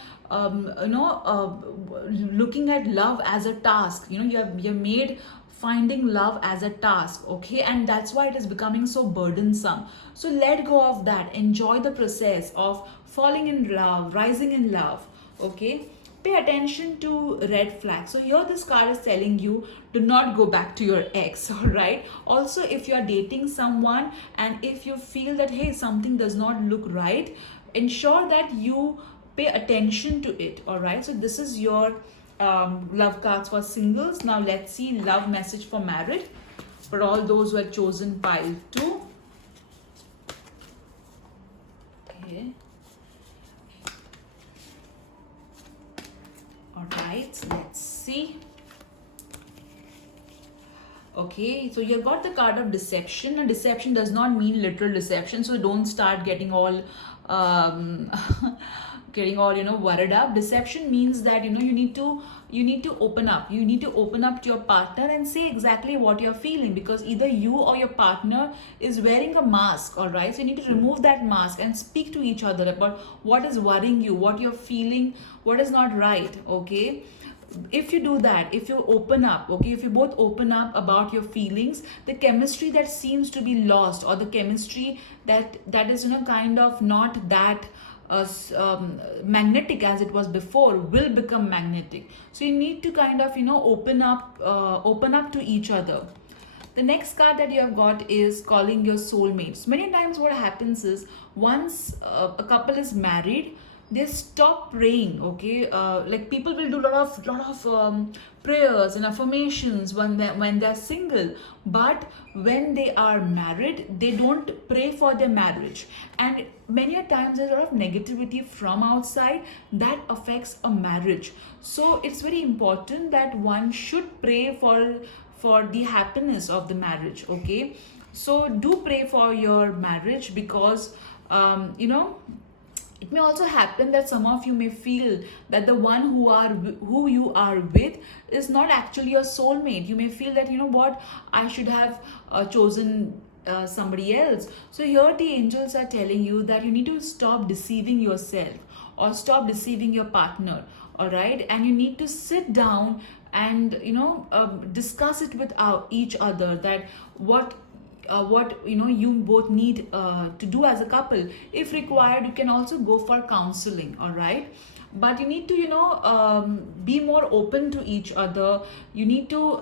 looking at love as a task, you know, you're made finding love as a task, okay, and that's why it is becoming so burdensome. So let go of that, enjoy the process of falling in love, rising in love, okay. Pay attention to red flags. So here this card is telling you, do not go back to your ex, all right. Also, if you are dating someone and if you feel that, hey, something does not look right, ensure that you pay attention to it, all right. So this is your love cards for singles. Now let's see love message for married for all those who have chosen pile 2. Okay. Alright, let's see. Okay, so you got the card of deception. And deception does not mean literal deception, so don't start getting all you know, worried up. Deception means that, you know, you need to open up. You need to open up to your partner and say exactly what you're feeling, because either you or your partner is wearing a mask, all right. So you need to remove that mask and speak to each other about what is worrying you, what you're feeling, what is not right, okay. If you do that, if you open up, okay, if you both open up about your feelings, the chemistry that seems to be lost, or the chemistry that is, you know, kind of not that magnetic as it was before, will become magnetic. So you need to kind of, you know, open up to each other. The next card that you have got is calling your soulmates. Many times what happens is, once a couple is married, they stop praying, okay. Like people will do lot of prayers and affirmations when they're single, but when they are married, they don't pray for their marriage. And many a times there's a lot of negativity from outside that affects a marriage. So it's very important that one should pray for the happiness of the marriage, okay. So do pray for your marriage, because you know, it may also happen that some of you may feel that the one who you are with is not actually your soulmate. You may feel that, you know what, I should have chosen somebody else. So here the angels are telling you that you need to stop deceiving yourself or stop deceiving your partner, all right. And you need to sit down and, you know, discuss it with each other, that what you know, you both need to do as a couple. If required, you can also go for counseling, all right. But you need to, you know, be more open to each other. You need to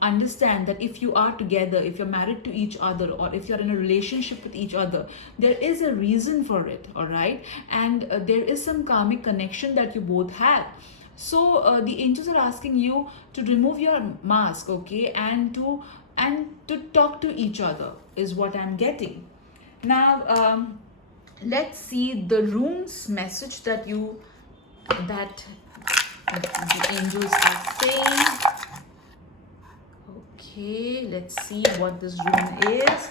understand that if you are together, if you're married to each other, or if you're in a relationship with each other, there is a reason for it, all right. And there is some karmic connection that you both have. So the angels are asking you to remove your mask, okay, and to talk to each other is what I'm getting. Now let's see the runes message that the angels are saying. Okay, let's see what this rune is.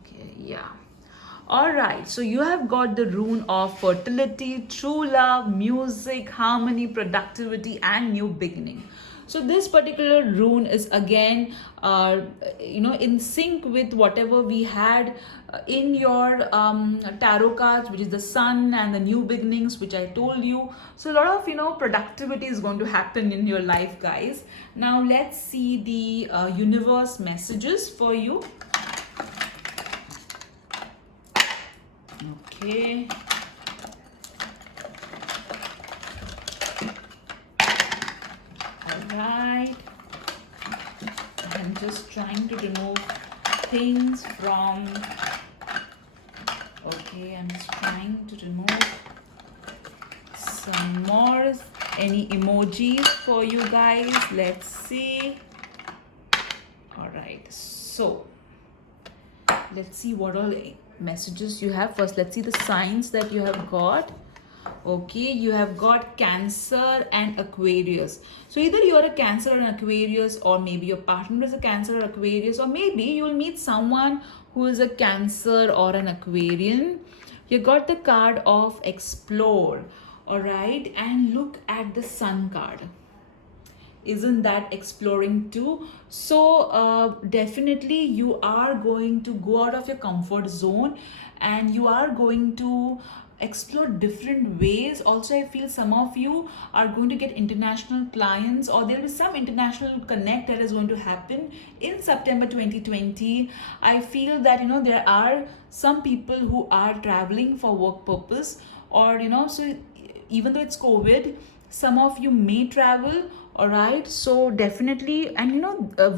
Okay, yeah. All right, so you have got the rune of fertility, true love, music, harmony, productivity, and new beginning. So this particular rune is again, you know, in sync with whatever we had in your tarot cards, which is the sun and the new beginnings, which I told you. So a lot of, you know, productivity is going to happen in your life, guys. Now let's see the universe messages for you. Okay. Alright. I'm just trying to remove things from. Okay, I'm just trying to remove some more. Any emojis for you guys? Let's see. Alright, so let's see what all messages you have. First, let's see the signs that you have got. Okay, you have got Cancer and Aquarius. So either you're a Cancer or an Aquarius, or maybe your partner is a Cancer or Aquarius, or maybe you'll meet someone who is a Cancer or an Aquarian. You got the card of Explore. All right, and look at the Sun card. Isn't that exploring too? So definitely you are going to go out of your comfort zone, and you are going to explore different ways. Also, I feel some of you are going to get international clients, or there is some international connect that is going to happen in September 2020. I feel that there are some people who are traveling for work purpose, or so even though it's COVID, some of you may travel. All right, so definitely, and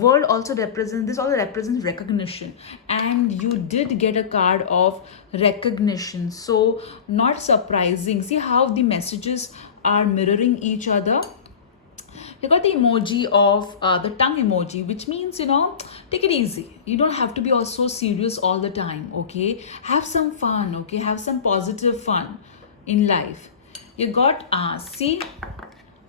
world also represents, this also represents recognition, and you did get a card of recognition. So not surprising. See how the messages are mirroring each other. You got the emoji of the tongue emoji, which means take it easy. You don't have to be all so serious all the time. Okay, have some fun. Okay, have some positive fun in life. You got see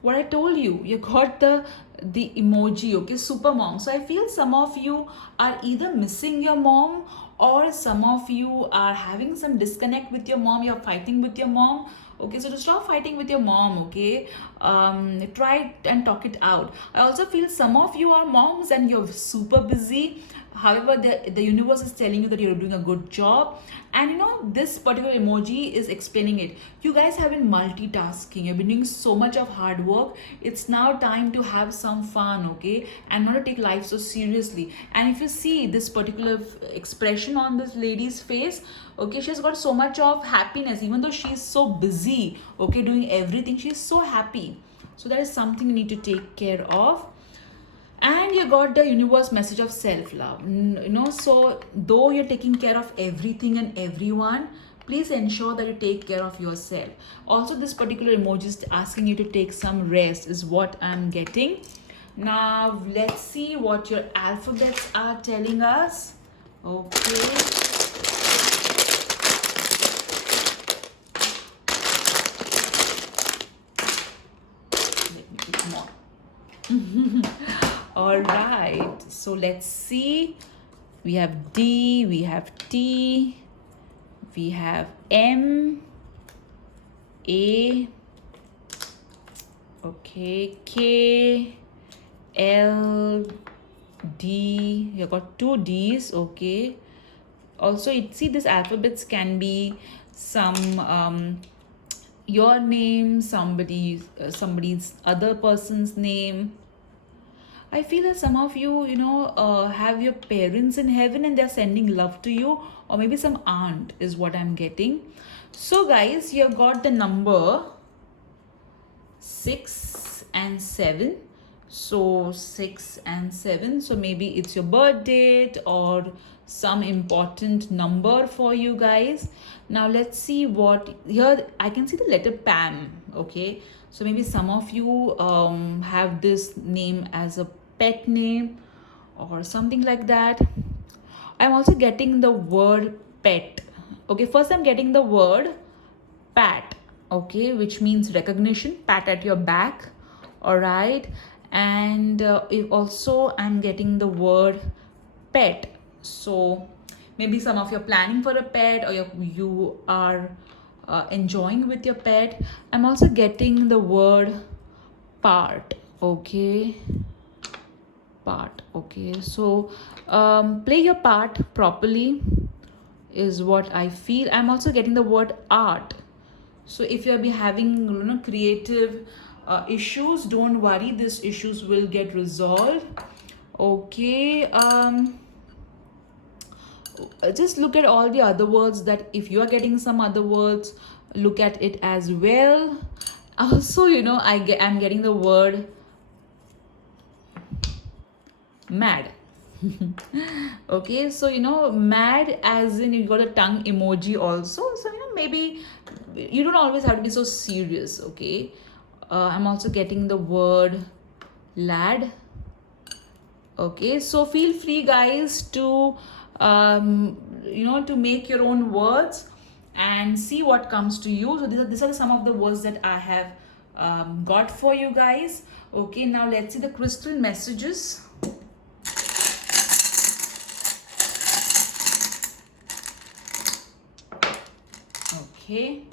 what I told you. You got the emoji. Okay, super mom. So I feel some of you are either missing your mom, or some of you are having some disconnect with your mom. You're fighting with your mom. Okay, so to stop fighting with your mom, okay, try and talk it out. I also feel some of you are moms and you're super busy. However, the universe is telling you that you're doing a good job, and this particular emoji is explaining it. You guys have been multitasking, you've been doing so much of hard work. It's now time to have some fun, okay, and not to take life so seriously. And if you see this particular expression on this lady's face, okay, she's got so much of happiness. Even though she's so busy, okay, doing everything, she's so happy. So that is something you need to take care of. And you got the universe message of self-love. So though you're taking care of everything and everyone, please ensure that you take care of yourself. Also, this particular emoji is asking you to take some rest, is what I'm getting. Now let's see what your alphabets are telling us. Okay, let me put more. All right, so let's see. We have D, we have T, we have M, A, okay, K, L, D. You got two D's, okay. Also, see, these alphabets can be some your name, somebody's other person's name. I feel that some of you, have your parents in heaven and they're sending love to you, or maybe some aunt is what I'm getting. So guys, you have got the number 6 and 7. So 6 and 7. So maybe it's your birth date or some important number for you guys. Now let's see what here. I can see the letter Pam. Okay, so maybe some of you have this name as a pet name or something like that. I'm also getting the word pet. Okay, first I'm getting the word pat. Okay, which means recognition, pat at your back. All right, and also I'm getting the word pet. So maybe some of you are planning for a pet, or you are enjoying with your pet. I'm also getting the word part. Okay, part. Okay, so play your part properly is what I feel. I'm also getting the word art. So if you'll be having creative issues, don't worry, these issues will get resolved. Okay, just look at all the other words, that if you are getting some other words, look at it as well. Also, I'm getting the word mad. Okay, so mad as in you got a tongue emoji also. So maybe you don't always have to be so serious. Okay, I'm also getting the word lad. Okay, so feel free guys to to make your own words and see what comes to you. So these are some of the words that I have got for you guys. Okay, now let's see the crystal messages. Okay,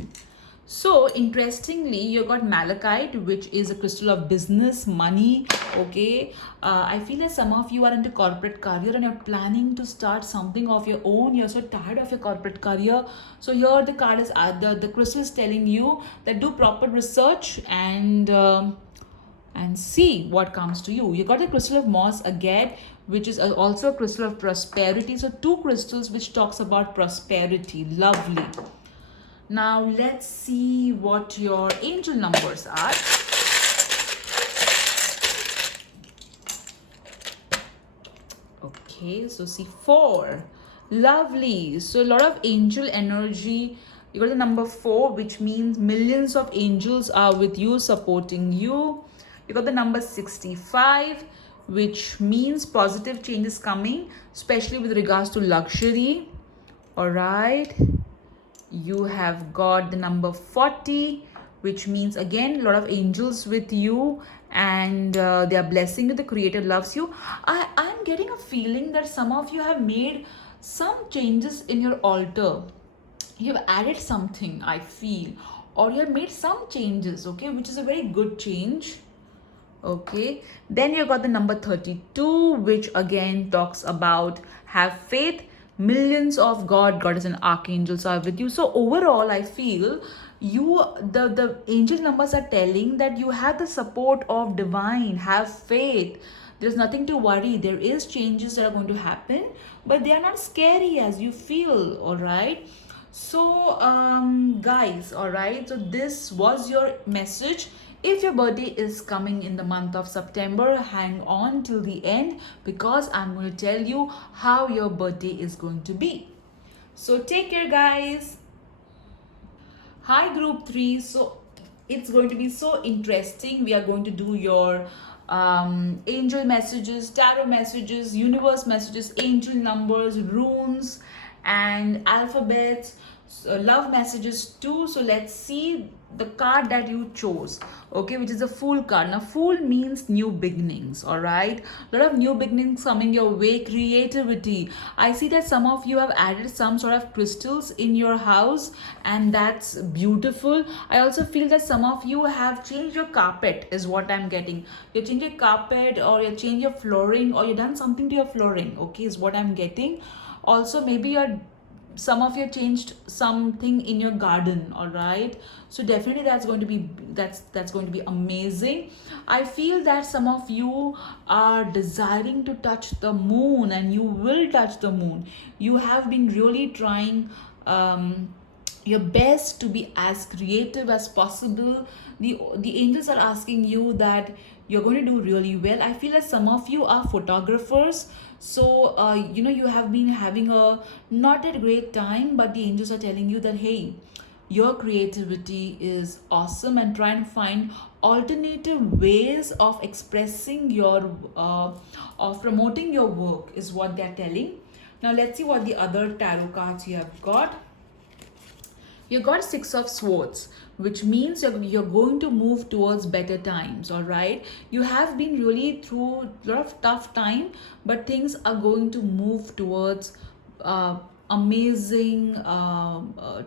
so interestingly, you got malachite, which is a crystal of business, money. Okay, I feel that some of you are into corporate career and you're planning to start something of your own. You're so tired of your corporate career. So here the card is the crystal is telling you that do proper research and see what comes to you. You got the crystal of moss agate, which is also a crystal of prosperity. So two crystals which talks about prosperity. Lovely. Now let's see what your angel numbers are. Okay, so see 4. Lovely. So a lot of angel energy. You got the number 4, which means millions of angels are with you, supporting you. You got the number 65, which means positive change is coming, especially with regards to luxury. All right. You have got the number 40, which means again a lot of angels with you, and they are blessing you. The creator loves you. I'm getting a feeling that some of you have made some changes in your altar. You've added something, I feel, or you have made some changes, okay, which is a very good change. Okay, then you got the number 32, which again talks about have faith. Millions of goddess and archangels are with you. So overall I feel the angel numbers are telling that you have the support of divine. Have faith, there's nothing to worry. There is changes that are going to happen, but they are not scary as you feel. All right, so guys, all right, so this was your message. If your birthday is coming in the month of September, hang on till the end, because I'm going to tell you how your birthday is going to be. So take care guys. Hi group 3. So it's going to be so interesting. We are going to do your angel messages, tarot messages, universe messages, angel numbers, runes and alphabets, love messages too. So let's see the card that you chose, okay, which is a Fool card. Now Fool means new beginnings. All right, a lot of new beginnings coming your way. Creativity. I see that some of you have added some sort of crystals in your house, and that's beautiful. I also feel that some of you have changed your carpet, is what I'm getting. You changed your carpet, or you changed your flooring, or you done something to your flooring, okay, is what I'm getting. Also maybe some of you changed something in your garden. All right, so definitely that's going to be amazing. I feel that some of you are desiring to touch the moon, and you will touch the moon. You have been really trying your best to be as creative as possible. The angels are asking you that you're going to do really well. I feel that some of you are photographers, so you have been having a not a great time, but the angels are telling you that hey, your creativity is awesome, and try and find alternative ways of expressing your of promoting your work, is what they're telling. Now let's see what the other tarot cards you have got. You got 6 of swords, which means you're going to move towards better times. All right, you have been really through a lot of tough time, but things are going to move towards amazing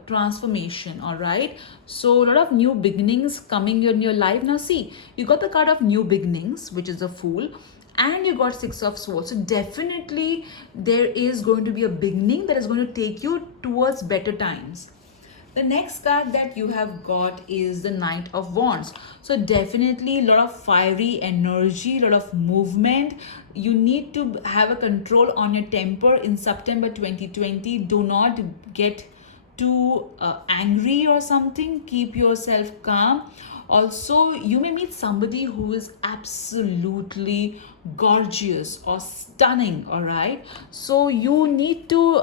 transformation. All right, so a lot of new beginnings coming in your life. Now see, you got the card of new beginnings, which is a Fool, and you got 6 of swords. So definitely there is going to be a beginning that is going to take you towards better times. The next card that you have got is the Knight of Wands. So definitely a lot of fiery energy, a lot of movement. You need to have a control on your temper in September 2020. Do not get too angry or something. Keep yourself calm. Also, you may meet somebody who is absolutely gorgeous or stunning, all right? So you need to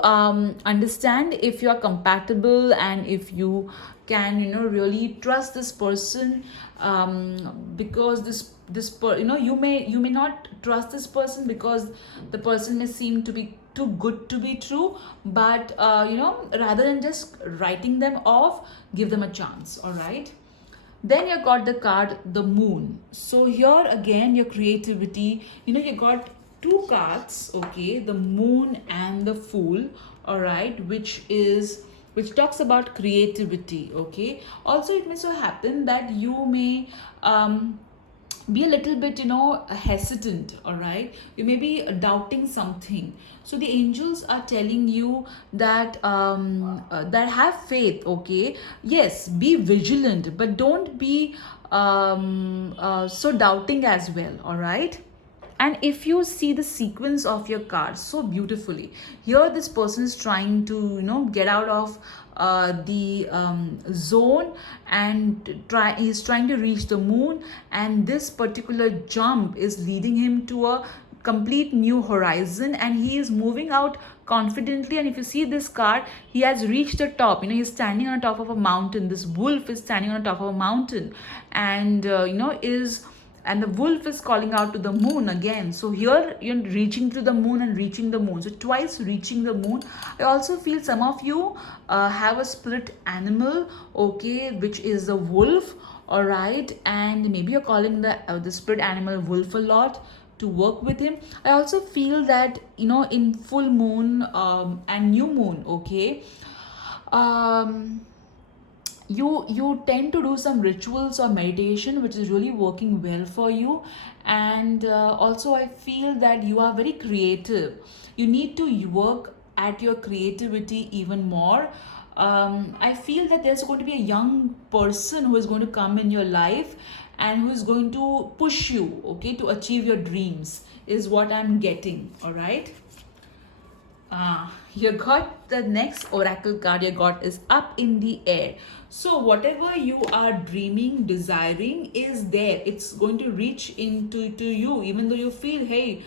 understand if you are compatible and if you can, really trust this person, because you may not trust this person because the person may seem to be too good to be true, but rather than just writing them off, give them a chance, all right? Then you got the card the Moon. So here again your creativity, you got two cards, okay, the Moon and the Fool, all right, which talks about creativity, okay. Also it may so happen that you may be a little bit hesitant, all right, you may be doubting something. So the angels are telling you that that have faith, okay. Yes, be vigilant, but don't be so doubting as well, all right. And if you see the sequence of your cards so beautifully, here this person is trying to get out of the zone and he's trying to reach the moon, and this particular jump is leading him to a complete new horizon, and he is moving out confidently. And if you see this card, he has reached the top, he's standing on top of a mountain. This wolf is standing on top of a mountain, and and the wolf is calling out to the moon again. So here you're reaching to the moon and reaching the moon, so twice reaching the moon. I also feel some of you have a spirit animal, okay, which is the wolf, all right, and maybe you're calling the spirit animal wolf a lot to work with him. I also feel that in full moon and new moon, okay, you tend to do some rituals or meditation which is really working well for you. And also I feel that you are very creative. You need to work at your creativity even more. I feel that there's going to be a young person who is going to come in your life and who is going to push you, okay, to achieve your dreams, is what I'm getting, all right. You got the next oracle card you got is Up in the Air. So whatever you are dreaming, desiring is there. It's going to reach into you, even though you feel, hey,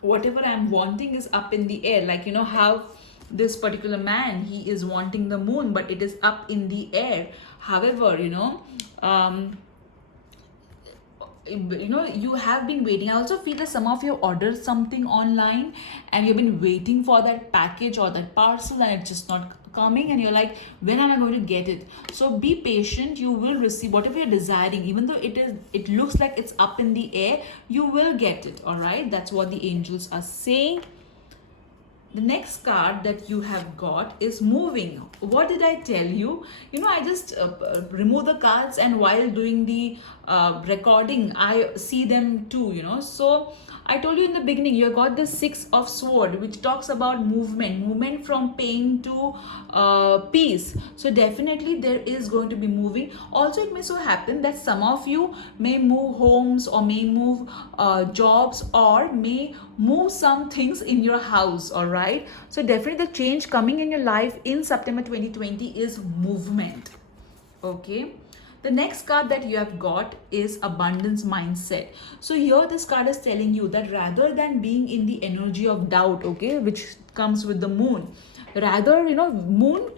whatever I'm wanting is up in the air. Like how this particular man, he is wanting the moon, but it is up in the air. However, you have been waiting. I also feel that some of you ordered something online and you've been waiting for that package or that parcel and it's just not coming, and you're like, when am I going to get it? So be patient. You will receive whatever you're desiring. Even though it looks like it's up in the air, you will get it, all right. That's what the angels are saying. The next card that you have got is Moving. What did I tell you? I just remove the cards, and while doing the recording, I see them too, So I told you in the beginning, you got the Six of Sword, which talks about movement from pain to peace. So definitely there is going to be moving. Also, it may so happen that some of you may move homes or may move jobs or may move some things in your house, all right. So definitely the change coming in your life in September 2020 is movement, okay. The next card that you have got is Abundance Mindset. So here this card is telling you that rather than being in the energy of doubt, okay, which comes with the moon, rather, moon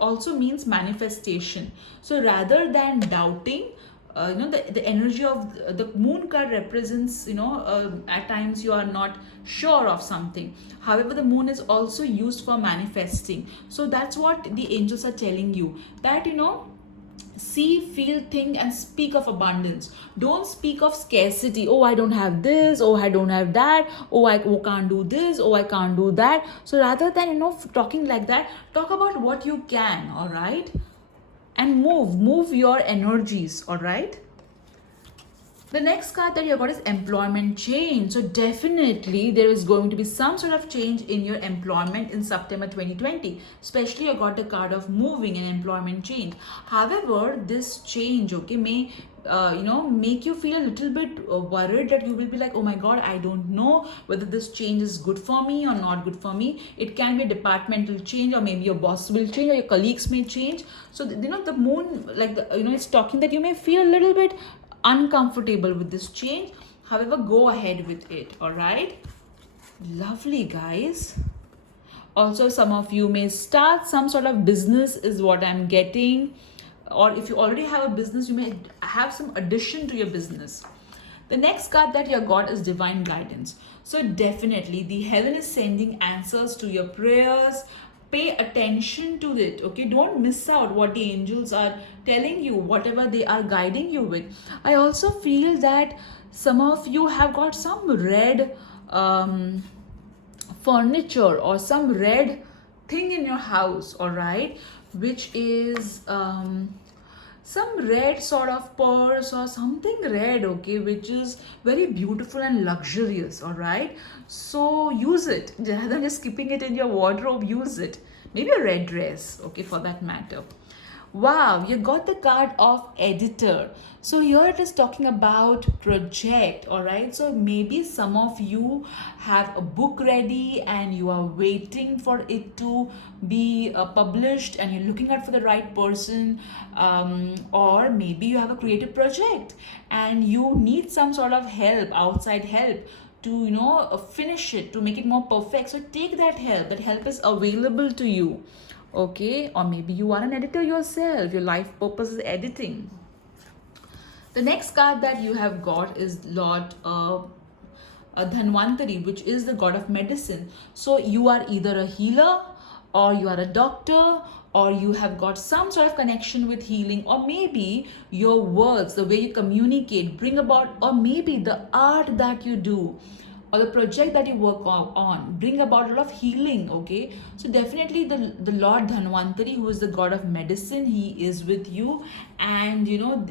also means manifestation. So rather than doubting, the energy of the moon card represents, at times you are not sure of something. However, the moon is also used for manifesting. So that's what the angels are telling you, that see, feel, think, and speak of abundance. Don't speak of scarcity. Oh, I don't have this. Oh, I don't have that. Oh, I can't do this. Oh, I can't do that. So rather than talking like that, talk about what you can, all right, and move your energies, all right. The next card that you got is employment change. So definitely there is going to be some sort of change in your employment in September 2020. Especially you got the card of moving and employment change. However, this change, okay, may make you feel a little bit worried, that you will be like, oh my god, I don't know whether this change is good for me or not good for me. It can be a departmental change, or maybe your boss will change, or your colleagues may change. So the moon, like it's talking that you may feel a little bit uncomfortable with this change. However, go ahead with it. All right, lovely, guys. Also, some of you may start some sort of business, is what I'm getting. Or if you already have a business, you may have some addition to your business. The next card that you got is divine guidance. So definitely the heaven is sending answers to your prayers. Pay attention to it, okay? Don't miss out what the angels are telling you, whatever they are guiding you with. I also feel that some of you have got some red furniture or some red thing in your house, all right, which is some red sort of purse or something red, okay, which is very beautiful and luxurious, all right. So use it rather than just keeping it in your wardrobe. Use it, maybe a red dress, okay, for that matter. Wow, you got the card of editor. So here it is talking about project, all right? So maybe some of you have a book ready and you are waiting for it to be published, and you're looking out for the right person, or maybe you have a creative project and you need some sort of help, outside help, to finish it, to make it more perfect. So take that help. That help is available to you, okay? Or maybe you are an editor yourself, your life purpose is editing. The next card that you have got is Lord Dhanvantari, which is the god of medicine. So you are either a healer, or you are a doctor, or you have got some sort of connection with healing, or maybe your words, the way you communicate, bring about, or maybe the art that you do, or the project that you work on bring about a lot of healing, okay? So definitely the Lord Dhanvantari, who is the god of medicine, he is with you. And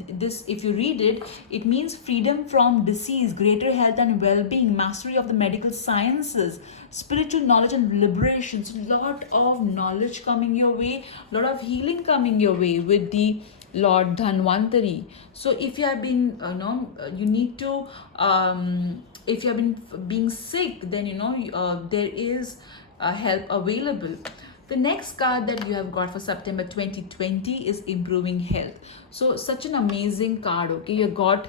this, if you read it, it means freedom from disease, greater health and well-being, mastery of the medical sciences, spiritual knowledge and liberation. So lot of knowledge coming your way, lot of healing coming your way with the Lord Dhanvantari. So if you have been you need to if you have been being sick, then there is help available. The next card that you have got for September 2020 is improving health. So such an amazing card, okay? You got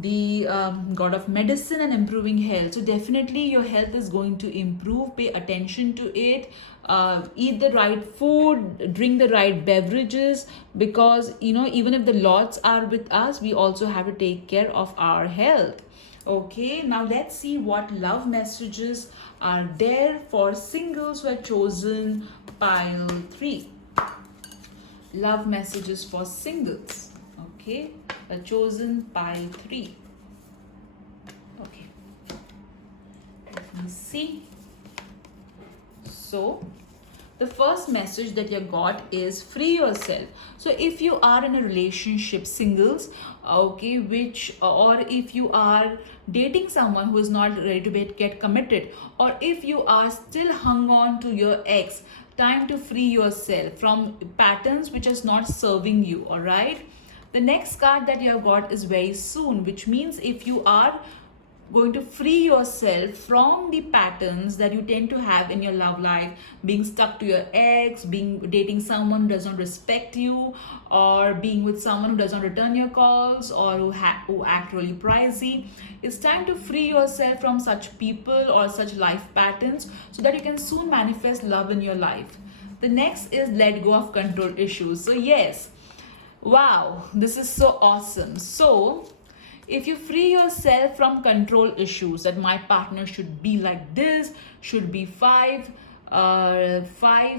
the god of medicine and improving health. So definitely your health is going to improve. Pay attention to it. Eat the right food, drink the right beverages, because even if the lords are with us, we also have to take care of our health. Okay, now let's see what love messages are there for singles who are chosen pile 3. Love messages for singles, okay, a chosen pile 3. Okay, let me see. So the first message that you got is free yourself. So if you are in a relationship, singles, okay, or if you are dating someone who is not ready to get committed, or if you are still hung on to your ex, time to free yourself from patterns which is not serving you, all right? The next card that you have got is very soon, which means if you are going to free yourself from the patterns that you tend to have in your love life, being stuck to your ex, dating someone who does not respect you, or being with someone who does not return your calls, or who act really pricey. It's time to free yourself from such people or such life patterns, so that you can soon manifest love in your life. The next is let go of control issues. So yes, wow, this is so awesome. So if you free yourself from control issues, that my partner should be like this, should be 5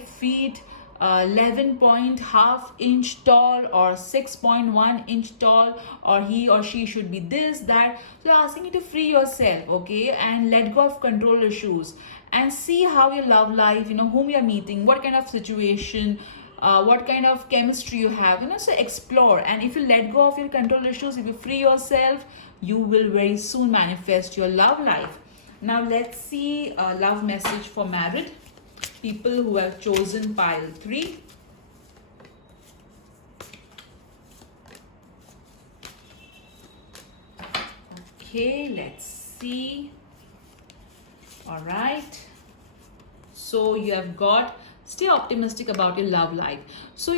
feet 11.5 inch tall, or 6.1 inch tall, or he or she should be this, that. So asking you to free yourself, okay, and let go of control issues, and see how your love life, whom you're meeting, what kind of situation, what kind of chemistry you have, so explore. And if you let go of your control issues, if you free yourself you will very soon manifest your love life. Now let's see a love message for married people who have chosen pile 3. Okay, let's see. All right. So you have got stay optimistic about your love life. So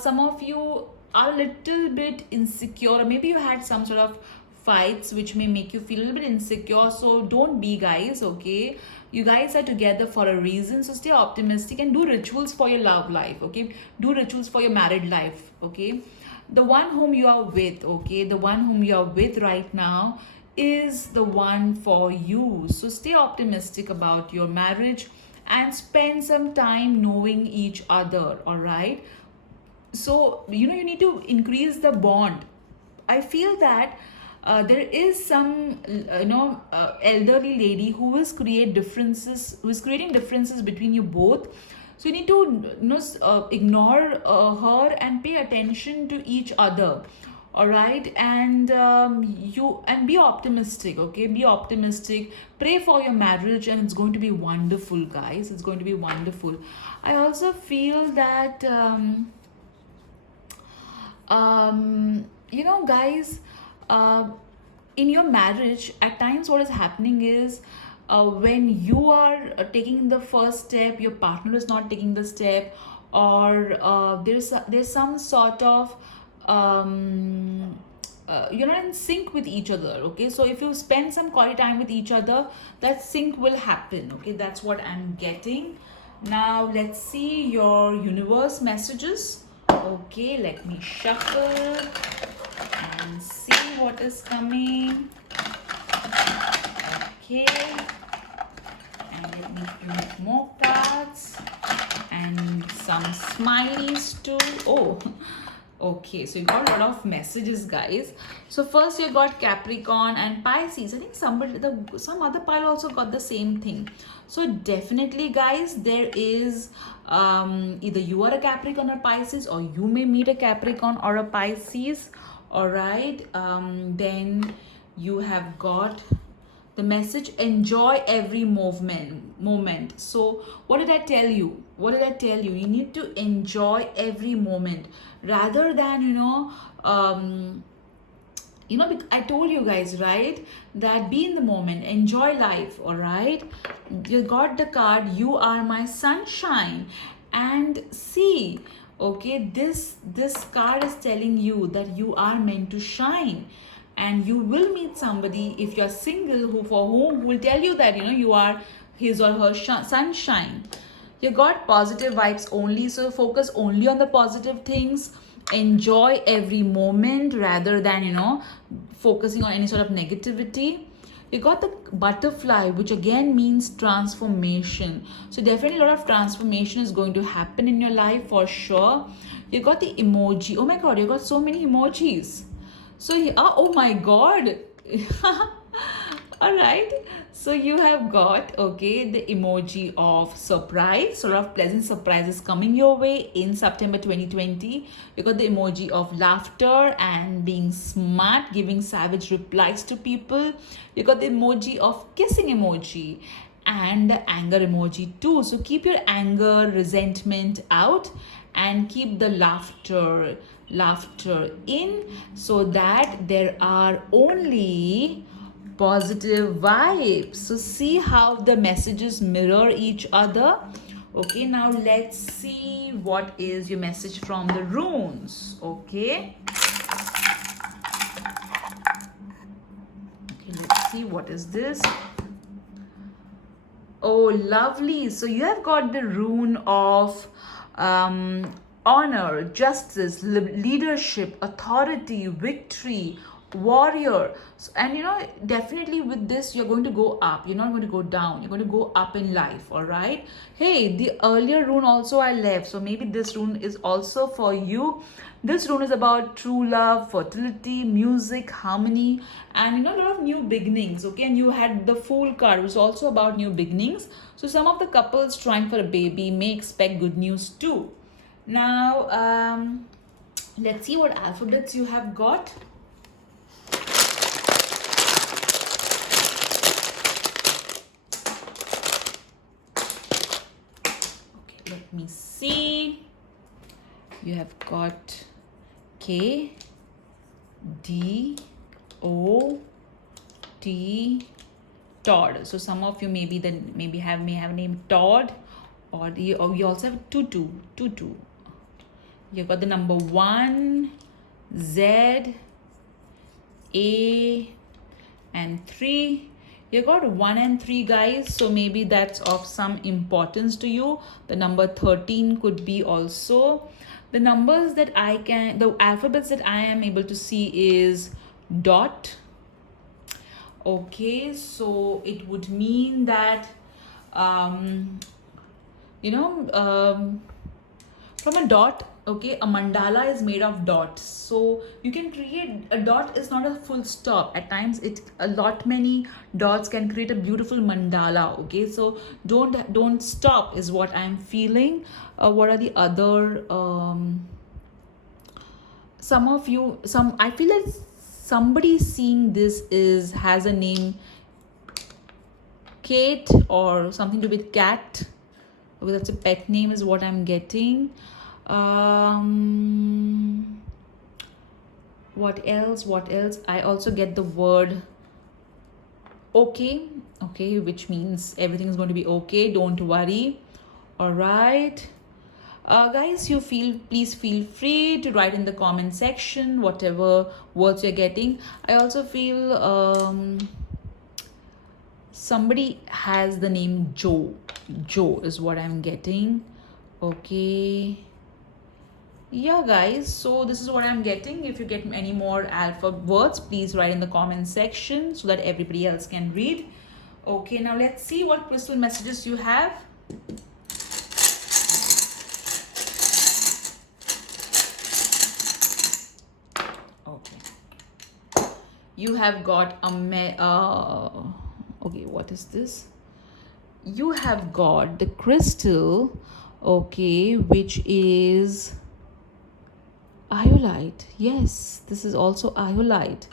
some of you are a little bit insecure, or maybe you had some sort of fights which may make you feel a little bit insecure. So don't be, guys. Okay, you guys are together for a reason, so stay optimistic and do rituals for your love life. Okay, do rituals for your married life. Okay, the one whom you are with, okay, the one whom you are with right now is the one for you. So stay optimistic about your marriage and spend some time knowing each other. All right, so you need to increase the bond. I feel that there is some elderly lady who is creating differences between you both. So you need to ignore her and pay attention to each other. All right, and be optimistic. Okay, be optimistic, pray for your marriage, and it's going to be wonderful, guys. It's going to be wonderful. I also feel that guys, in your marriage, at times what is happening is when you are taking the first step, your partner is not taking the step, or there's some sort of you're not in sync with each other. Okay, so if you spend some quality time with each other, that sync will happen. Okay, that's what I'm getting. Now let's see your universe messages. Okay, let me shuffle and see what is coming. Okay, and let me put more cards and some smileys too. Oh, okay, so you got a lot of messages, guys. So first you got Capricorn and Pisces. I think some other pile also got the same thing. So definitely, guys, there is either you are a Capricorn or Pisces, or you may meet a Capricorn or a Pisces. All right, then you have got the message, enjoy every moment. So what did I tell you? You need to enjoy every moment rather than I told you guys, right, that be in the moment, enjoy life. All right, you got the card, you are my sunshine. And see, okay, this card is telling you that you are meant to shine, and you will meet somebody, if you're single, who will tell you that you are his or her sunshine. You got positive vibes only, so focus only on the positive things. Enjoy every moment rather than focusing on any sort of negativity. You got the butterfly, which again means transformation. So definitely a lot of transformation is going to happen in your life for sure. You got the emoji. Oh my god, you got so many emojis. So oh my god. All right, so you have got, okay, the emoji of surprise. Sort of pleasant surprises coming your way in September 2020. You got the emoji of laughter and being smart, giving savage replies to people. You got the emoji of kissing emoji and the anger emoji too. So keep your anger, resentment out, and keep the laughter in, so that there are only positive vibes. So see how the messages mirror each other. Okay, now let's see what is your message from the runes. Okay, let's see what is this. Oh, lovely. So you have got the rune of honor, justice, leadership, authority, victory, warrior. So, and definitely with this you're going to go up, you're not going to go down, you're going to go up in life. All right, hey, the earlier rune also I left, so maybe this rune is also for you. This rune is about true love, fertility, music, harmony, and a lot of new beginnings. Okay, and you had the Fool card, which is also about new beginnings. So some of the couples trying for a baby may expect good news too. Now let's see what alphabets you have got. Let me see. You have got K, D, O, T, Todd. So some of you may have named Todd, or you also have Tutu. You've got the number 1, Z, A, and 3. You got 1 and 3, guys, so maybe that's of some importance to you. The number 13 could be also. The numbers that the alphabets that I am able to see is dot. Okay, so it would mean that from a dot, okay, a mandala is made of dots. So you can create a dot is not a full stop. At times many dots can create a beautiful mandala. Okay, so don't stop is what I'm feeling. What are the other I feel like somebody seeing this has a name Kate or something to do with cat. Okay, that's a pet name is what I'm getting. What else? I also get the word okay, which means everything is going to be okay, don't worry. All right, guys, please feel free to write in the comment section whatever words you're getting. I also feel somebody has the name Joe is what I'm getting. Okay, yeah, guys, so this is what I'm getting. If you get any more alpha words, please write in the comment section so that everybody else can read. Okay, now let's see what crystal messages you have. Okay, you have got okay, what is this? You have got the crystal, okay, which is iolite. Yes, this is also iolite.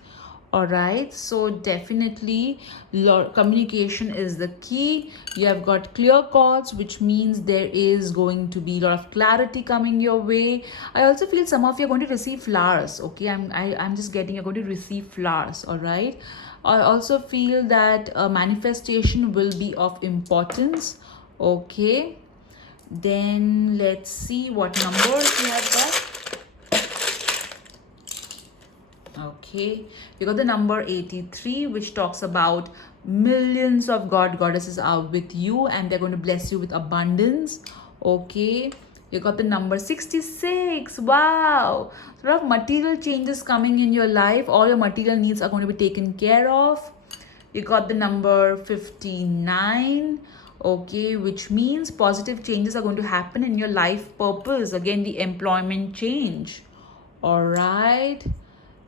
All right, so definitely communication is the key. You have got clear chords, which means there is going to be a lot of clarity coming your way. I also feel some of you are going to receive flowers. Okay, I'm just getting you're going to receive flowers. All right, I also feel that manifestation will be of importance. Okay, then let's see what numbers you have got. Okay, you got the number 83, which talks about millions of goddesses are with you and they're going to bless you with abundance. Okay, you got the number 66. Wow, a lot of material changes coming in your life. All your material needs are going to be taken care of. You got the number 59. Okay, which means positive changes are going to happen in your life purpose. Again, the employment change. All right,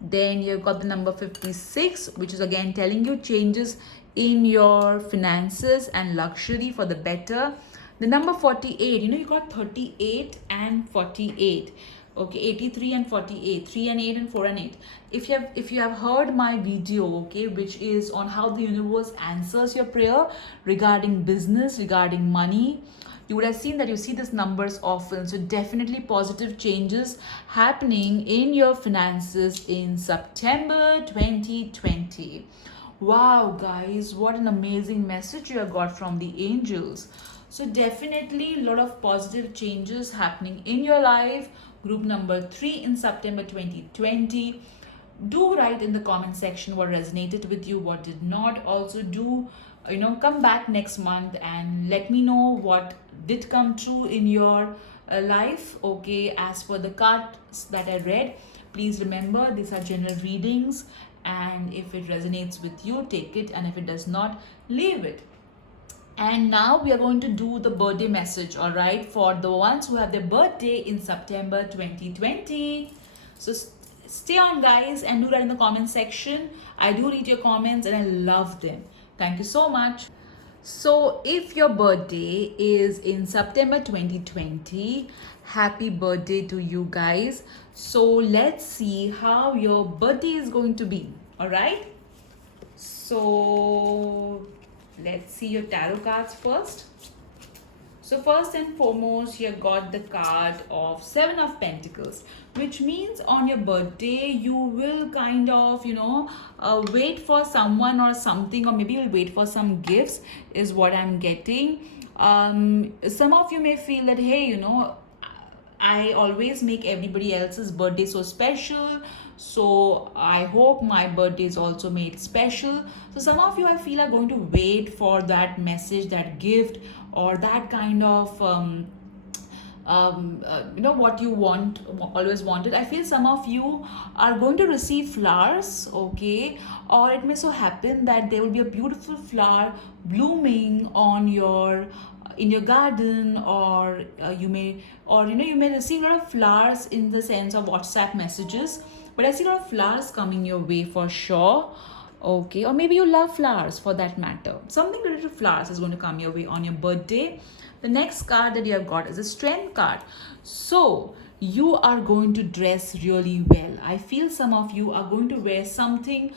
then you've got the number 56, which is again telling you changes in your finances and luxury for the better. The number 48, you got 38 and 48. Okay, 83 and 48, 3 and 8 and 4 and 8. If you have heard my video, okay, which is on how the universe answers your prayer regarding business, regarding money, you would have seen that you see these numbers often. So definitely positive changes happening in your finances in September 2020. Wow, guys, what an amazing message you have got from the angels. So definitely a lot of positive changes happening in your life. Group number 3 in September 2020. Do write in the comment section what resonated with you, what did not. Also do come back next month and let me know what did come true in your life. Okay, as for the cards that I read, please remember these are general readings, and if it resonates with you, take it, and if it does not, leave it. And now we are going to do the birthday message, all right, for the ones who have their birthday in September 2020. So stay on, guys, and do that in the comment section. I do read your comments and I love them. Thank you so much. So if your birthday is in September 2020, happy birthday to you guys. So let's see how your birthday is going to be. All right. So let's see your tarot cards first. So first and foremost, you got the card of Seven of Pentacles, which means on your birthday you will kind of, wait for someone or something, or maybe you'll wait for some gifts, is what I'm getting. Some of you may feel that, hey, I always make everybody else's birthday so special. So I hope my birthday is also made special. So some of you, I feel, are going to wait for that message, that gift, or that kind of what you want, always wanted. I feel some of you are going to receive flowers, okay, or it may so happen that there will be a beautiful flower blooming on your in your garden, or you may receive a lot of flowers in the sense of WhatsApp messages. But I see a lot of flowers coming your way for sure. Okay, or maybe you love flowers for that matter. Something related to flowers is going to come your way on your birthday. The next card that you have got is a strength card. So you are going to dress really well. I feel some of you are going to wear something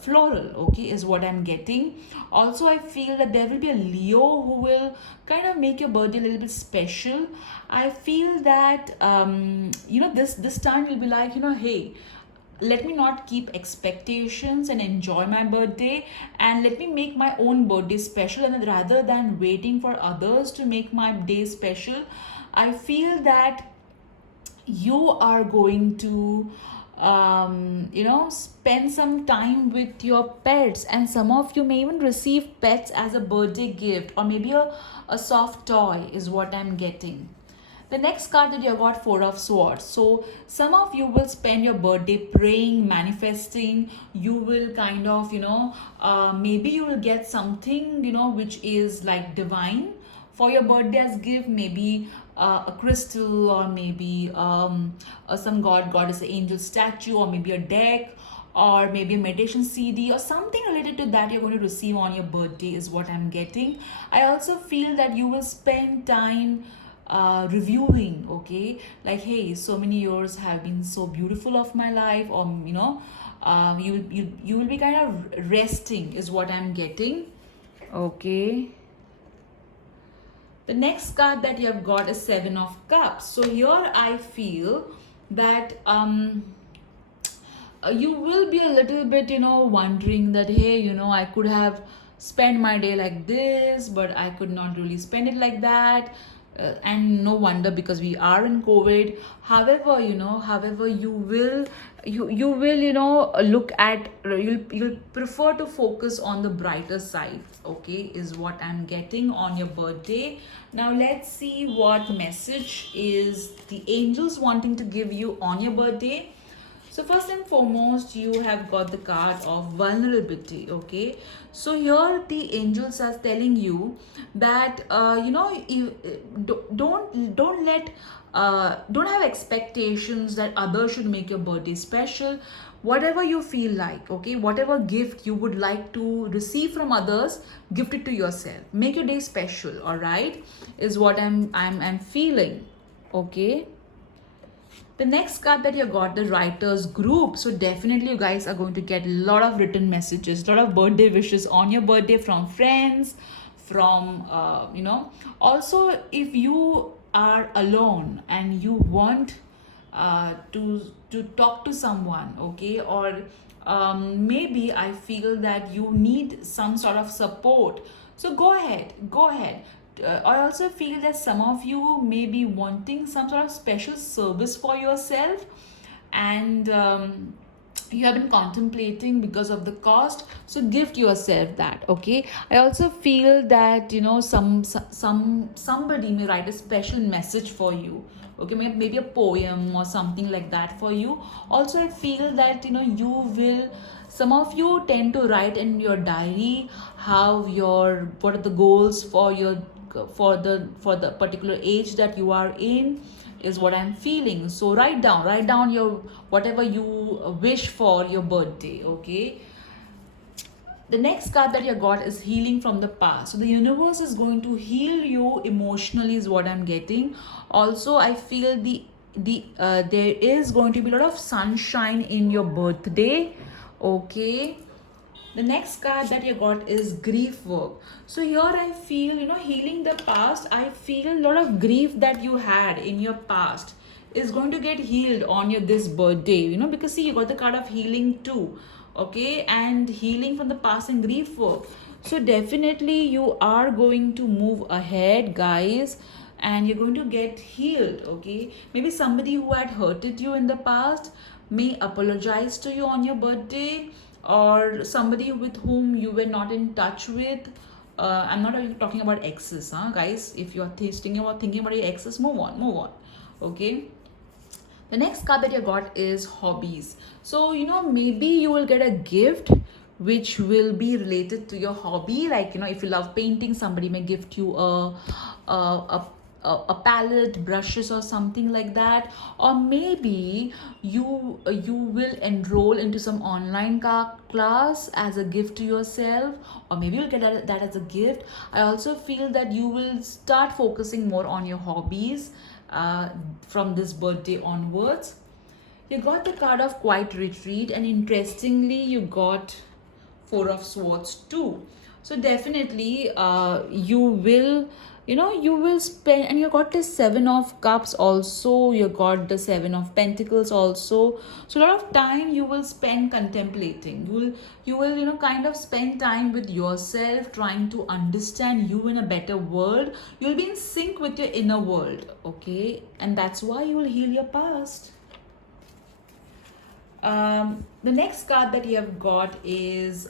floral, okay, is what I'm getting. Also, I feel that there will be a Leo who will kind of make your birthday a little bit special. I feel that this time you'll be like, hey, let me not keep expectations and enjoy my birthday, and let me make my own birthday special. And rather than waiting for others to make my day special, I feel that you are going to spend some time with your pets, and some of you may even receive pets as a birthday gift, or maybe a soft toy is what I'm getting. The next card that you got, Four of Swords. So some of you will spend your birthday praying, manifesting. You will kind of, maybe you will get something, which is like divine for your birthday as gift. Maybe a crystal, or maybe some god, goddess, angel statue, or maybe a deck, or maybe a meditation CD, or something related to that you're going to receive on your birthday is what I'm getting. I also feel that you will spend time reviewing, okay, like, hey, so many years have been so beautiful of my life, or you will be kind of resting is what I'm getting. Okay, the next card that you have got is Seven of Cups. So here I feel that you will be a little bit wondering that, hey, I could have spent my day like this, but I could not really spend it like that. And no wonder, because we are in COVID. However, you will look at, you'll prefer to focus on the brighter side, okay, is what I'm getting on your birthday. Now let's see what message is the angels wanting to give you on your birthday. So first and foremost, you have got the card of vulnerability, okay. So here the angels are telling you that don't have expectations that others should make your birthday special. Whatever you feel like, okay, whatever gift you would like to receive from others, gift it to yourself. Make your day special, all right, is what I'm feeling, okay. The next card that you got, the writers group. So definitely you guys are going to get a lot of written messages, a lot of birthday wishes on your birthday from friends, from also if you are alone and you want to talk to someone, okay, or maybe I feel that you need some sort of support, so go ahead. I also feel that some of you may be wanting some sort of special service for yourself, and you have been contemplating because of the cost, so gift yourself that, okay. I also feel that somebody may write a special message for you, okay, maybe a poem or something like that for you. Also, I feel that some of you tend to write in your diary what are the goals for the particular age that you are in, is what I'm feeling. So write down your whatever you wish for your birthday, okay. The next card that you got is healing from the past. So the universe is going to heal you emotionally is what I'm getting. Also, I feel there is going to be a lot of sunshine in your birthday, okay. The next card that you got is grief work. So here I feel, healing the past. I feel a lot of grief that you had in your past is going to get healed on your this birthday, because see, you got the card of healing too. Okay, and healing from the past and grief work. So definitely you are going to move ahead, guys, and you're going to get healed. Okay, maybe somebody who had hurted you in the past may apologize to you on your birthday, or somebody with whom you were not in touch with. I'm not talking about exes, guys. If you're thinking about your exes, move on. Okay. The next card that you got is hobbies. So maybe you will get a gift which will be related to your hobby. Like, if you love painting, somebody may gift you a palette, brushes, or something like that. Or maybe you will enroll into some online class as a gift to yourself, or maybe you'll get that as a gift. I also feel that you will start focusing more on your hobbies from this birthday onwards. You got the card of quiet retreat, and interestingly you got Four of Swords too. So definitely you will spend, and you got the Seven of Cups also, you got the Seven of Pentacles also. So a lot of time you will spend contemplating. You will kind of spend time with yourself, trying to understand you in a better world. You'll be in sync with your inner world. Okay, and that's why you will heal your past. The next card that you have got is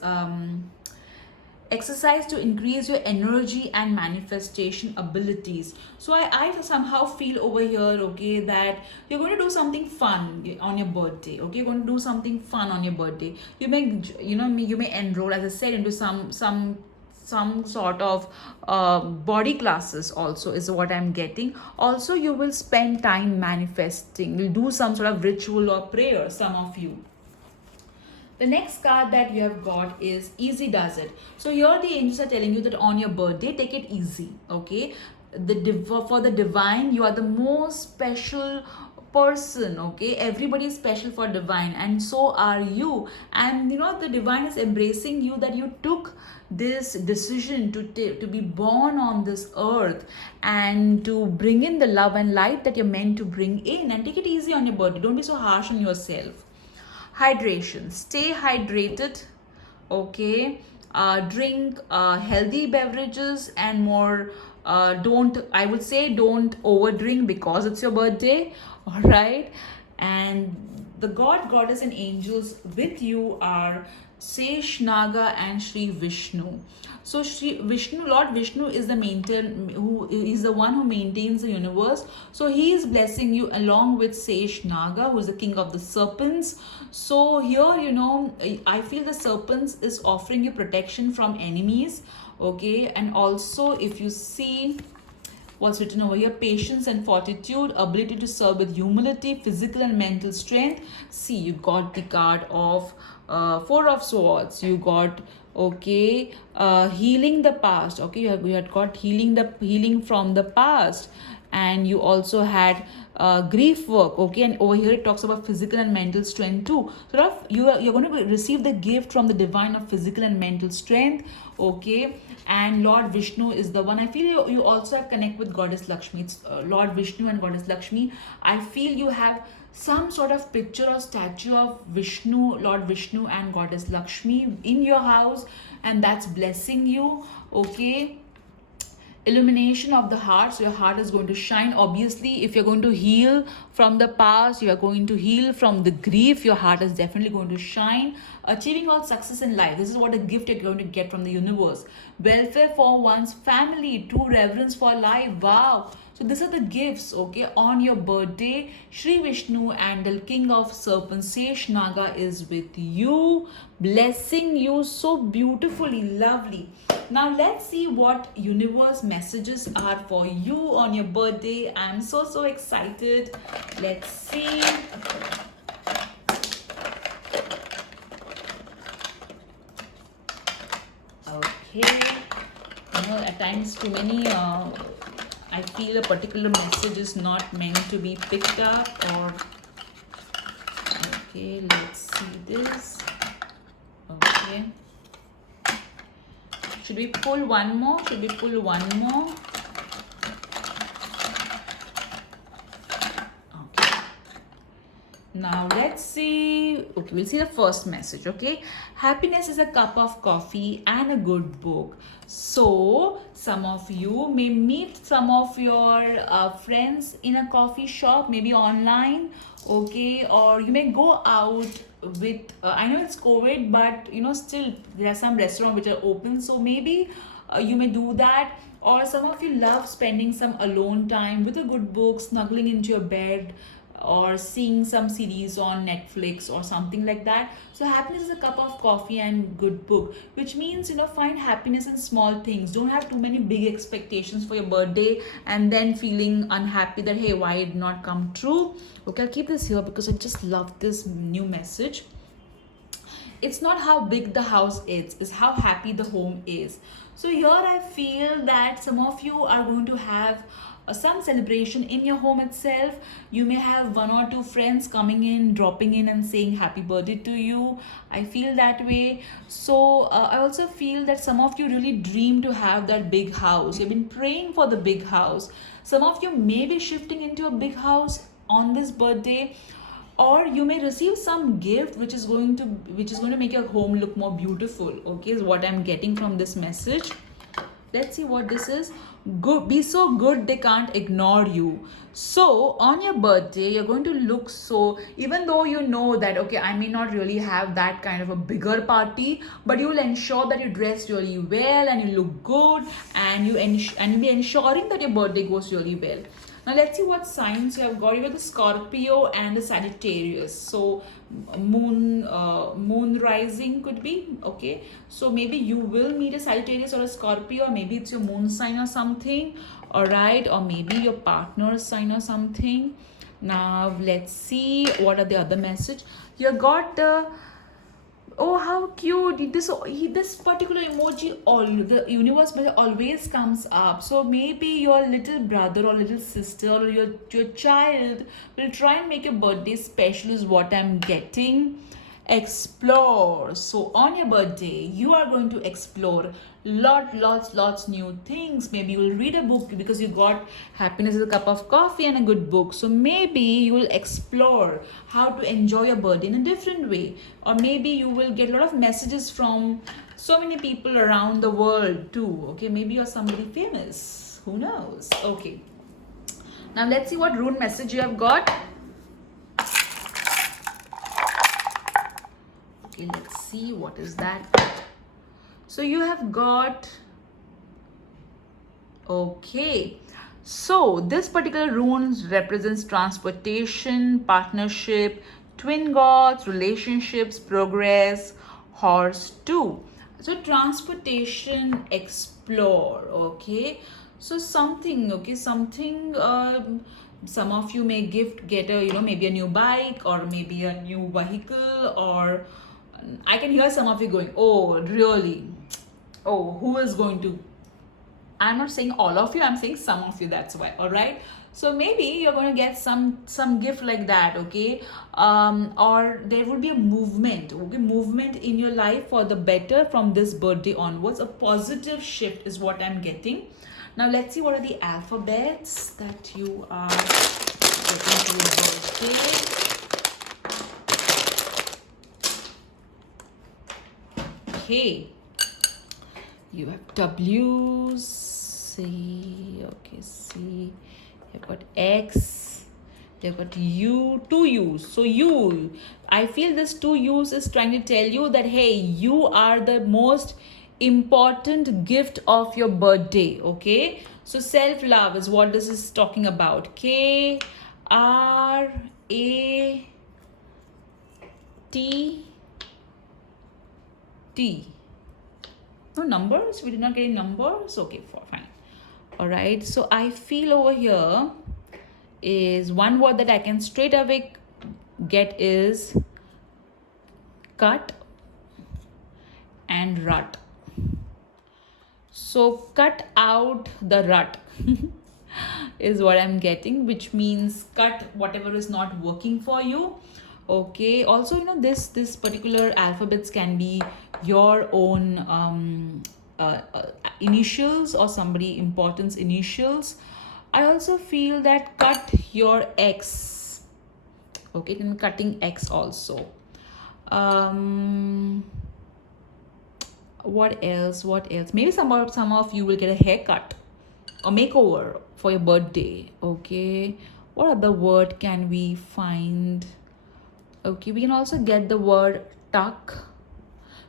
exercise to increase your energy and manifestation abilities. So I somehow feel over here, okay, that you're going to do something fun on your birthday. Okay, you're going to do something fun on your birthday. You may enroll, as I said, into some sort of body classes also, is what I'm getting. Also, you will spend time manifesting. You'll do some sort of ritual or prayer, some of you. The next card that you have got is Easy Does It. So here the angels are telling you that on your birthday, take it easy. Okay, for the divine, you are the most special person. Okay, everybody is special for divine, and so are you. And the divine is embracing you, that you took this decision to be born on this earth and to bring in the love and light that you're meant to bring in. And take it easy on your birthday. Don't be so harsh on yourself. Hydration, stay hydrated. Okay, drink healthy beverages and more. Don't overdrink because it's your birthday. All right. And the god, goddess, and angels with you are Seshnaga and Sri Vishnu. So Sri Vishnu, Lord Vishnu, is the who is the one who maintains the universe. So he is blessing you along with Seshnaga, who is the king of the serpents. So here, I feel the serpents is offering you protection from enemies. Okay, and also if you see what's written over here, patience and fortitude, ability to serve with humility, physical and mental strength. See, you got the card of Four of Swords. You got healing the past. Okay, you had got healing from the past, and you also had grief work. Okay, and over here it talks about physical and mental strength too. So you're going to receive the gift from the divine of physical and mental strength. Okay, and Lord Vishnu is the one. I feel you also have connect with Goddess Lakshmi. It's Lord Vishnu and Goddess Lakshmi. I feel you have some sort of picture or statue of Vishnu, Lord Vishnu, and Goddess Lakshmi in your house, and that's blessing you. Okay, illumination of the heart, so your heart is going to shine. Obviously, if you're going to heal from the past, you are going to heal from the grief, your heart is definitely going to shine. Achieving all success in life, this is what a gift you're going to get from the universe. Welfare for one's family, true reverence for life. Wow. So these are the gifts, okay, on your birthday. Sri Vishnu and the king of serpents, Seshnaga, is with you, blessing you so beautifully, lovely. Now let's see what universe messages are for you on your birthday. I'm so excited. Let's see. Okay, at times too many I feel a particular message is not meant to be picked up, or okay, let's see this. Okay, Should we pull one more? Should we pull one more? Okay. Now let's see. Okay, we'll see the first message. Okay, happiness is a cup of coffee and a good book. So some of you may meet some of your friends in a coffee shop, maybe online. Okay, or you may go out with. I know it's COVID, but still there are some restaurants which are open. So maybe you may do that. Or some of you love spending some alone time with a good book, snuggling into your bed, or seeing some series on Netflix or something like that. So happiness is a cup of coffee and good book, which means find happiness in small things. Don't have too many big expectations for your birthday and then feeling unhappy that hey, why it did not come true. Okay, I'll keep this here because I just love this new message. It's not how big the house is, it's how happy the home is. So here I feel that some of you are going to have some celebration in your home itself. You may have one or two friends coming in, dropping in and saying happy birthday to you. I feel that way. So I also feel that some of you really dream to have that big house. You've been praying for the big house. Some of you may be shifting into a big house on this birthday, or you may receive some gift which is going to make your home look more beautiful. Okay, is what I'm getting from this message. Let's see what this is. Good, be so good they can't ignore you. So on your birthday, you're going to look so, even though you know that okay, I may not really have that kind of a bigger party, but you will ensure that you dress really well and you look good, and be ensuring that your birthday goes really well. Now let's see what signs you have got. You got the Scorpio and the Sagittarius. So moon rising could be. Okay, so maybe you will meet a Sagittarius or a Scorpio, or maybe it's your moon sign or something. All right, or maybe your partner's sign or something. Now let's see what are the other message. You got the oh, how cute. This particular emoji, all the universe always comes up. So maybe your little brother or little sister or your child will try and make your birthday special, is what I'm getting. Explore. So on your birthday, you are going to explore lots new things. Maybe you will read a book because you got happiness is a cup of coffee and a good book. So maybe you will explore how to enjoy your birthday in a different way, or maybe you will get a lot of messages from so many people around the world too. Okay, maybe you're somebody famous, who knows. Okay, now let's see what rune message you have got. Okay, let's see what is that. So you have got, okay, so this particular rune represents transportation, partnership, twin gods, relationships, progress, horse too. So transportation, explore. Okay, so something, okay, something some of you may get a maybe a new bike or maybe a new vehicle, or I can hear some of you going, oh really, oh who is going to, I'm not saying all of you, I'm saying some of you, that's why. All right, so maybe you're going to get some gift like that. Okay, or there will be a movement, okay, movement in your life for the better from this birthday onwards. A positive shift is what I'm getting. Now let's see what are the alphabets that you are getting to your birthday. Okay, you have W, C, okay, C, you've got X, you've got U, two U's. So you, I feel this two U's is trying to tell you that hey, you are the most important gift of your birthday. Okay, so self-love is what this is talking about. K R A T T. No numbers, we did not get any numbers. Okay, fine. All right, so I feel over here is one word that I can straight away get is cut and rut. So cut out the rut is what I'm getting, which means cut whatever is not working for you. Okay, also this particular alphabets can be your own initials or somebody importance initials. I also feel that cut your X. Okay, then cutting X also. What else? Maybe some of you will get a haircut or makeover for your birthday. Okay, what other word can we find? Okay, we can also get the word tuck,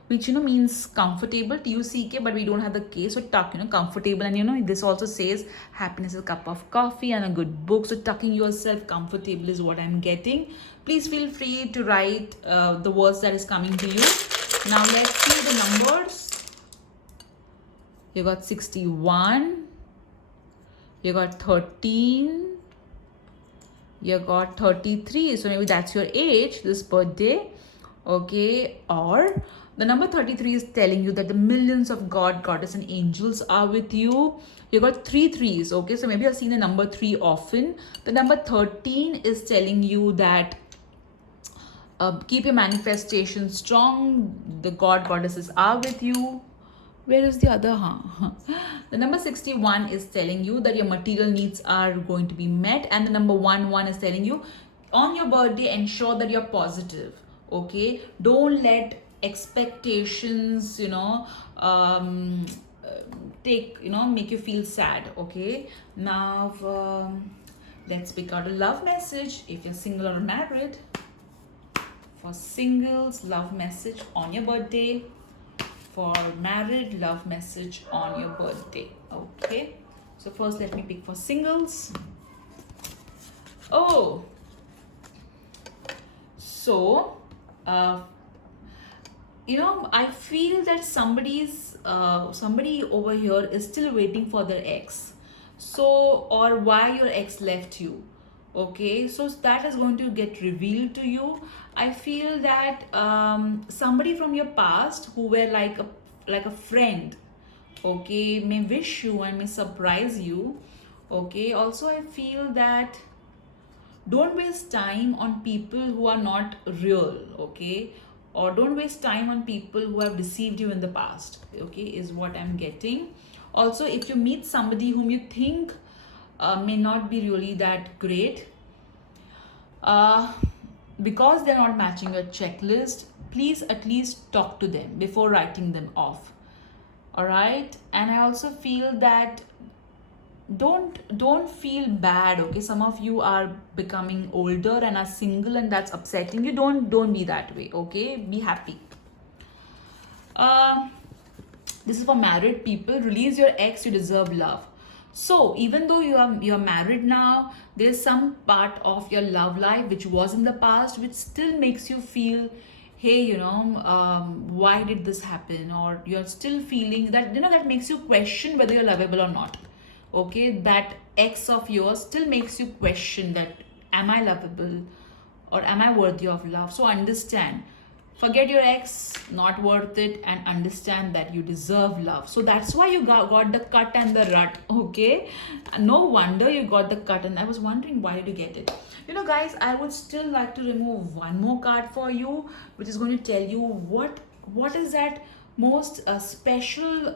which means comfortable, TUCK, but we don't have the K, so tuck, comfortable. And this also says happiness is a cup of coffee and a good book. So tucking yourself comfortable is what I'm getting. Please feel free to write the words that is coming to you. Now let's see the numbers. You got 61, you got 13, you got 33, so maybe that's your age this birthday. Okay, or the number 33 is telling you that the millions of God, goddess and angels are with you. You got 3 threes. Okay, so maybe you've seen the number 3 often. The number 13 is telling you that keep your manifestation strong. The God, goddesses are with you. Where is the other? The number 61 is telling you that your material needs are going to be met, and the number 11 is telling you on your birthday ensure that you're positive. Okay, don't let expectations make you feel sad. Okay, now let's pick out a love message if you're single or married. For singles, love message on your birthday. For married, love message on your birthday. Okay, so first let me pick for singles. Oh, so I feel that somebody over here is still waiting for their ex, or why your ex left you. Okay, so that is going to get revealed to you. I feel that somebody from your past who were like a friend, okay, may wish you and may surprise you. Okay, also I feel that don't waste time on people who are not real. Okay, or don't waste time on people who have deceived you in the past. Okay, is what I'm getting. Also, if you meet somebody whom you think may not be really that great, because they're not matching your checklist, please at least talk to them before writing them off. All right, and I also feel that don't feel bad. Okay, some of you are becoming older and are single, and that's upsetting you. Don't be that way. Okay, be happy. This is for married people. Release your ex, you deserve love. So even though you're married now, there's some part of your love life which was in the past which still makes you feel, hey, why did this happen? Or you're still feeling that, that makes you question whether you're lovable or not. Okay, that ex of yours still makes you question that, am I lovable or am I worthy of love? So understand, forget your ex, not worth it, and understand that you deserve love. So that's why you got the cut and the rut. Okay, no wonder you got the cut. And I was wondering, why did you get it? Guys, I would still like to remove one more card for you, which is going to tell you what is that most special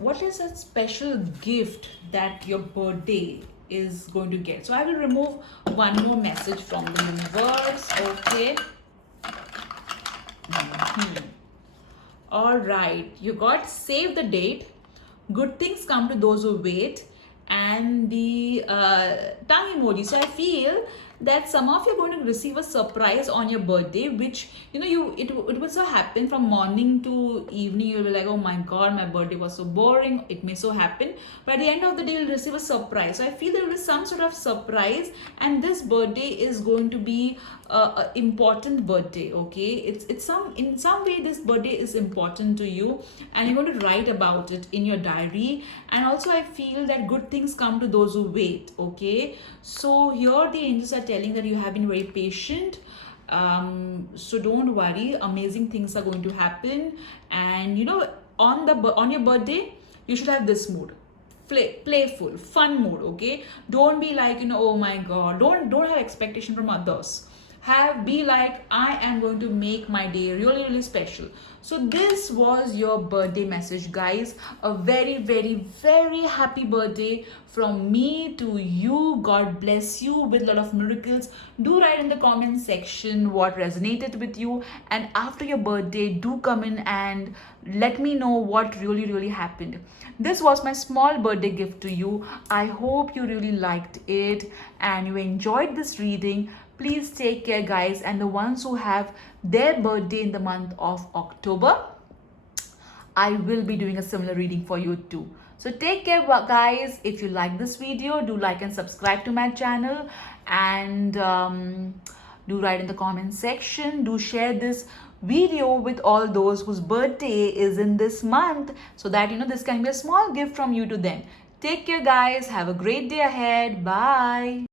what is that special gift that your birthday is going to get. So I will remove one more message from the universe. Okay. All right, you got save the date, good things come to those who wait, and the tongue emoji. So I feel that some of you are going to receive a surprise on your birthday, which it will so happen from morning to evening. You'll be like, oh my god, my birthday was so boring. It may so happen, but at the end of the day you'll receive a surprise. So I feel there will be some sort of surprise, and this birthday is going to be a important birthday. Okay, it's in some way this birthday is important to you, and you're going to write about it in your diary. And also I feel that good things come to those who wait. Okay, so here the angels are telling that you have been very patient, so don't worry, amazing things are going to happen. And on your birthday you should have this mood, playful, fun mood. Okay, don't be like, oh my god, don't have expectation from others. be like, I am going to make my day really, really special. So this was your birthday message, guys. A very, very, very happy birthday from me to you. God bless you with a lot of miracles. Do write in the comment section what resonated with you, and after your birthday, do come in and let me know what really, really happened. This was my small birthday gift to you. I hope you really liked it and you enjoyed this reading. Please take care, guys, and the ones who have their birthday in the month of October, I will be doing a similar reading for you too. So take care, guys. If you like this video, do like and subscribe to my channel, and do write in the comment section. Do share this video with all those whose birthday is in this month, so that this can be a small gift from you to them. Take care, guys. Have a great day ahead. Bye.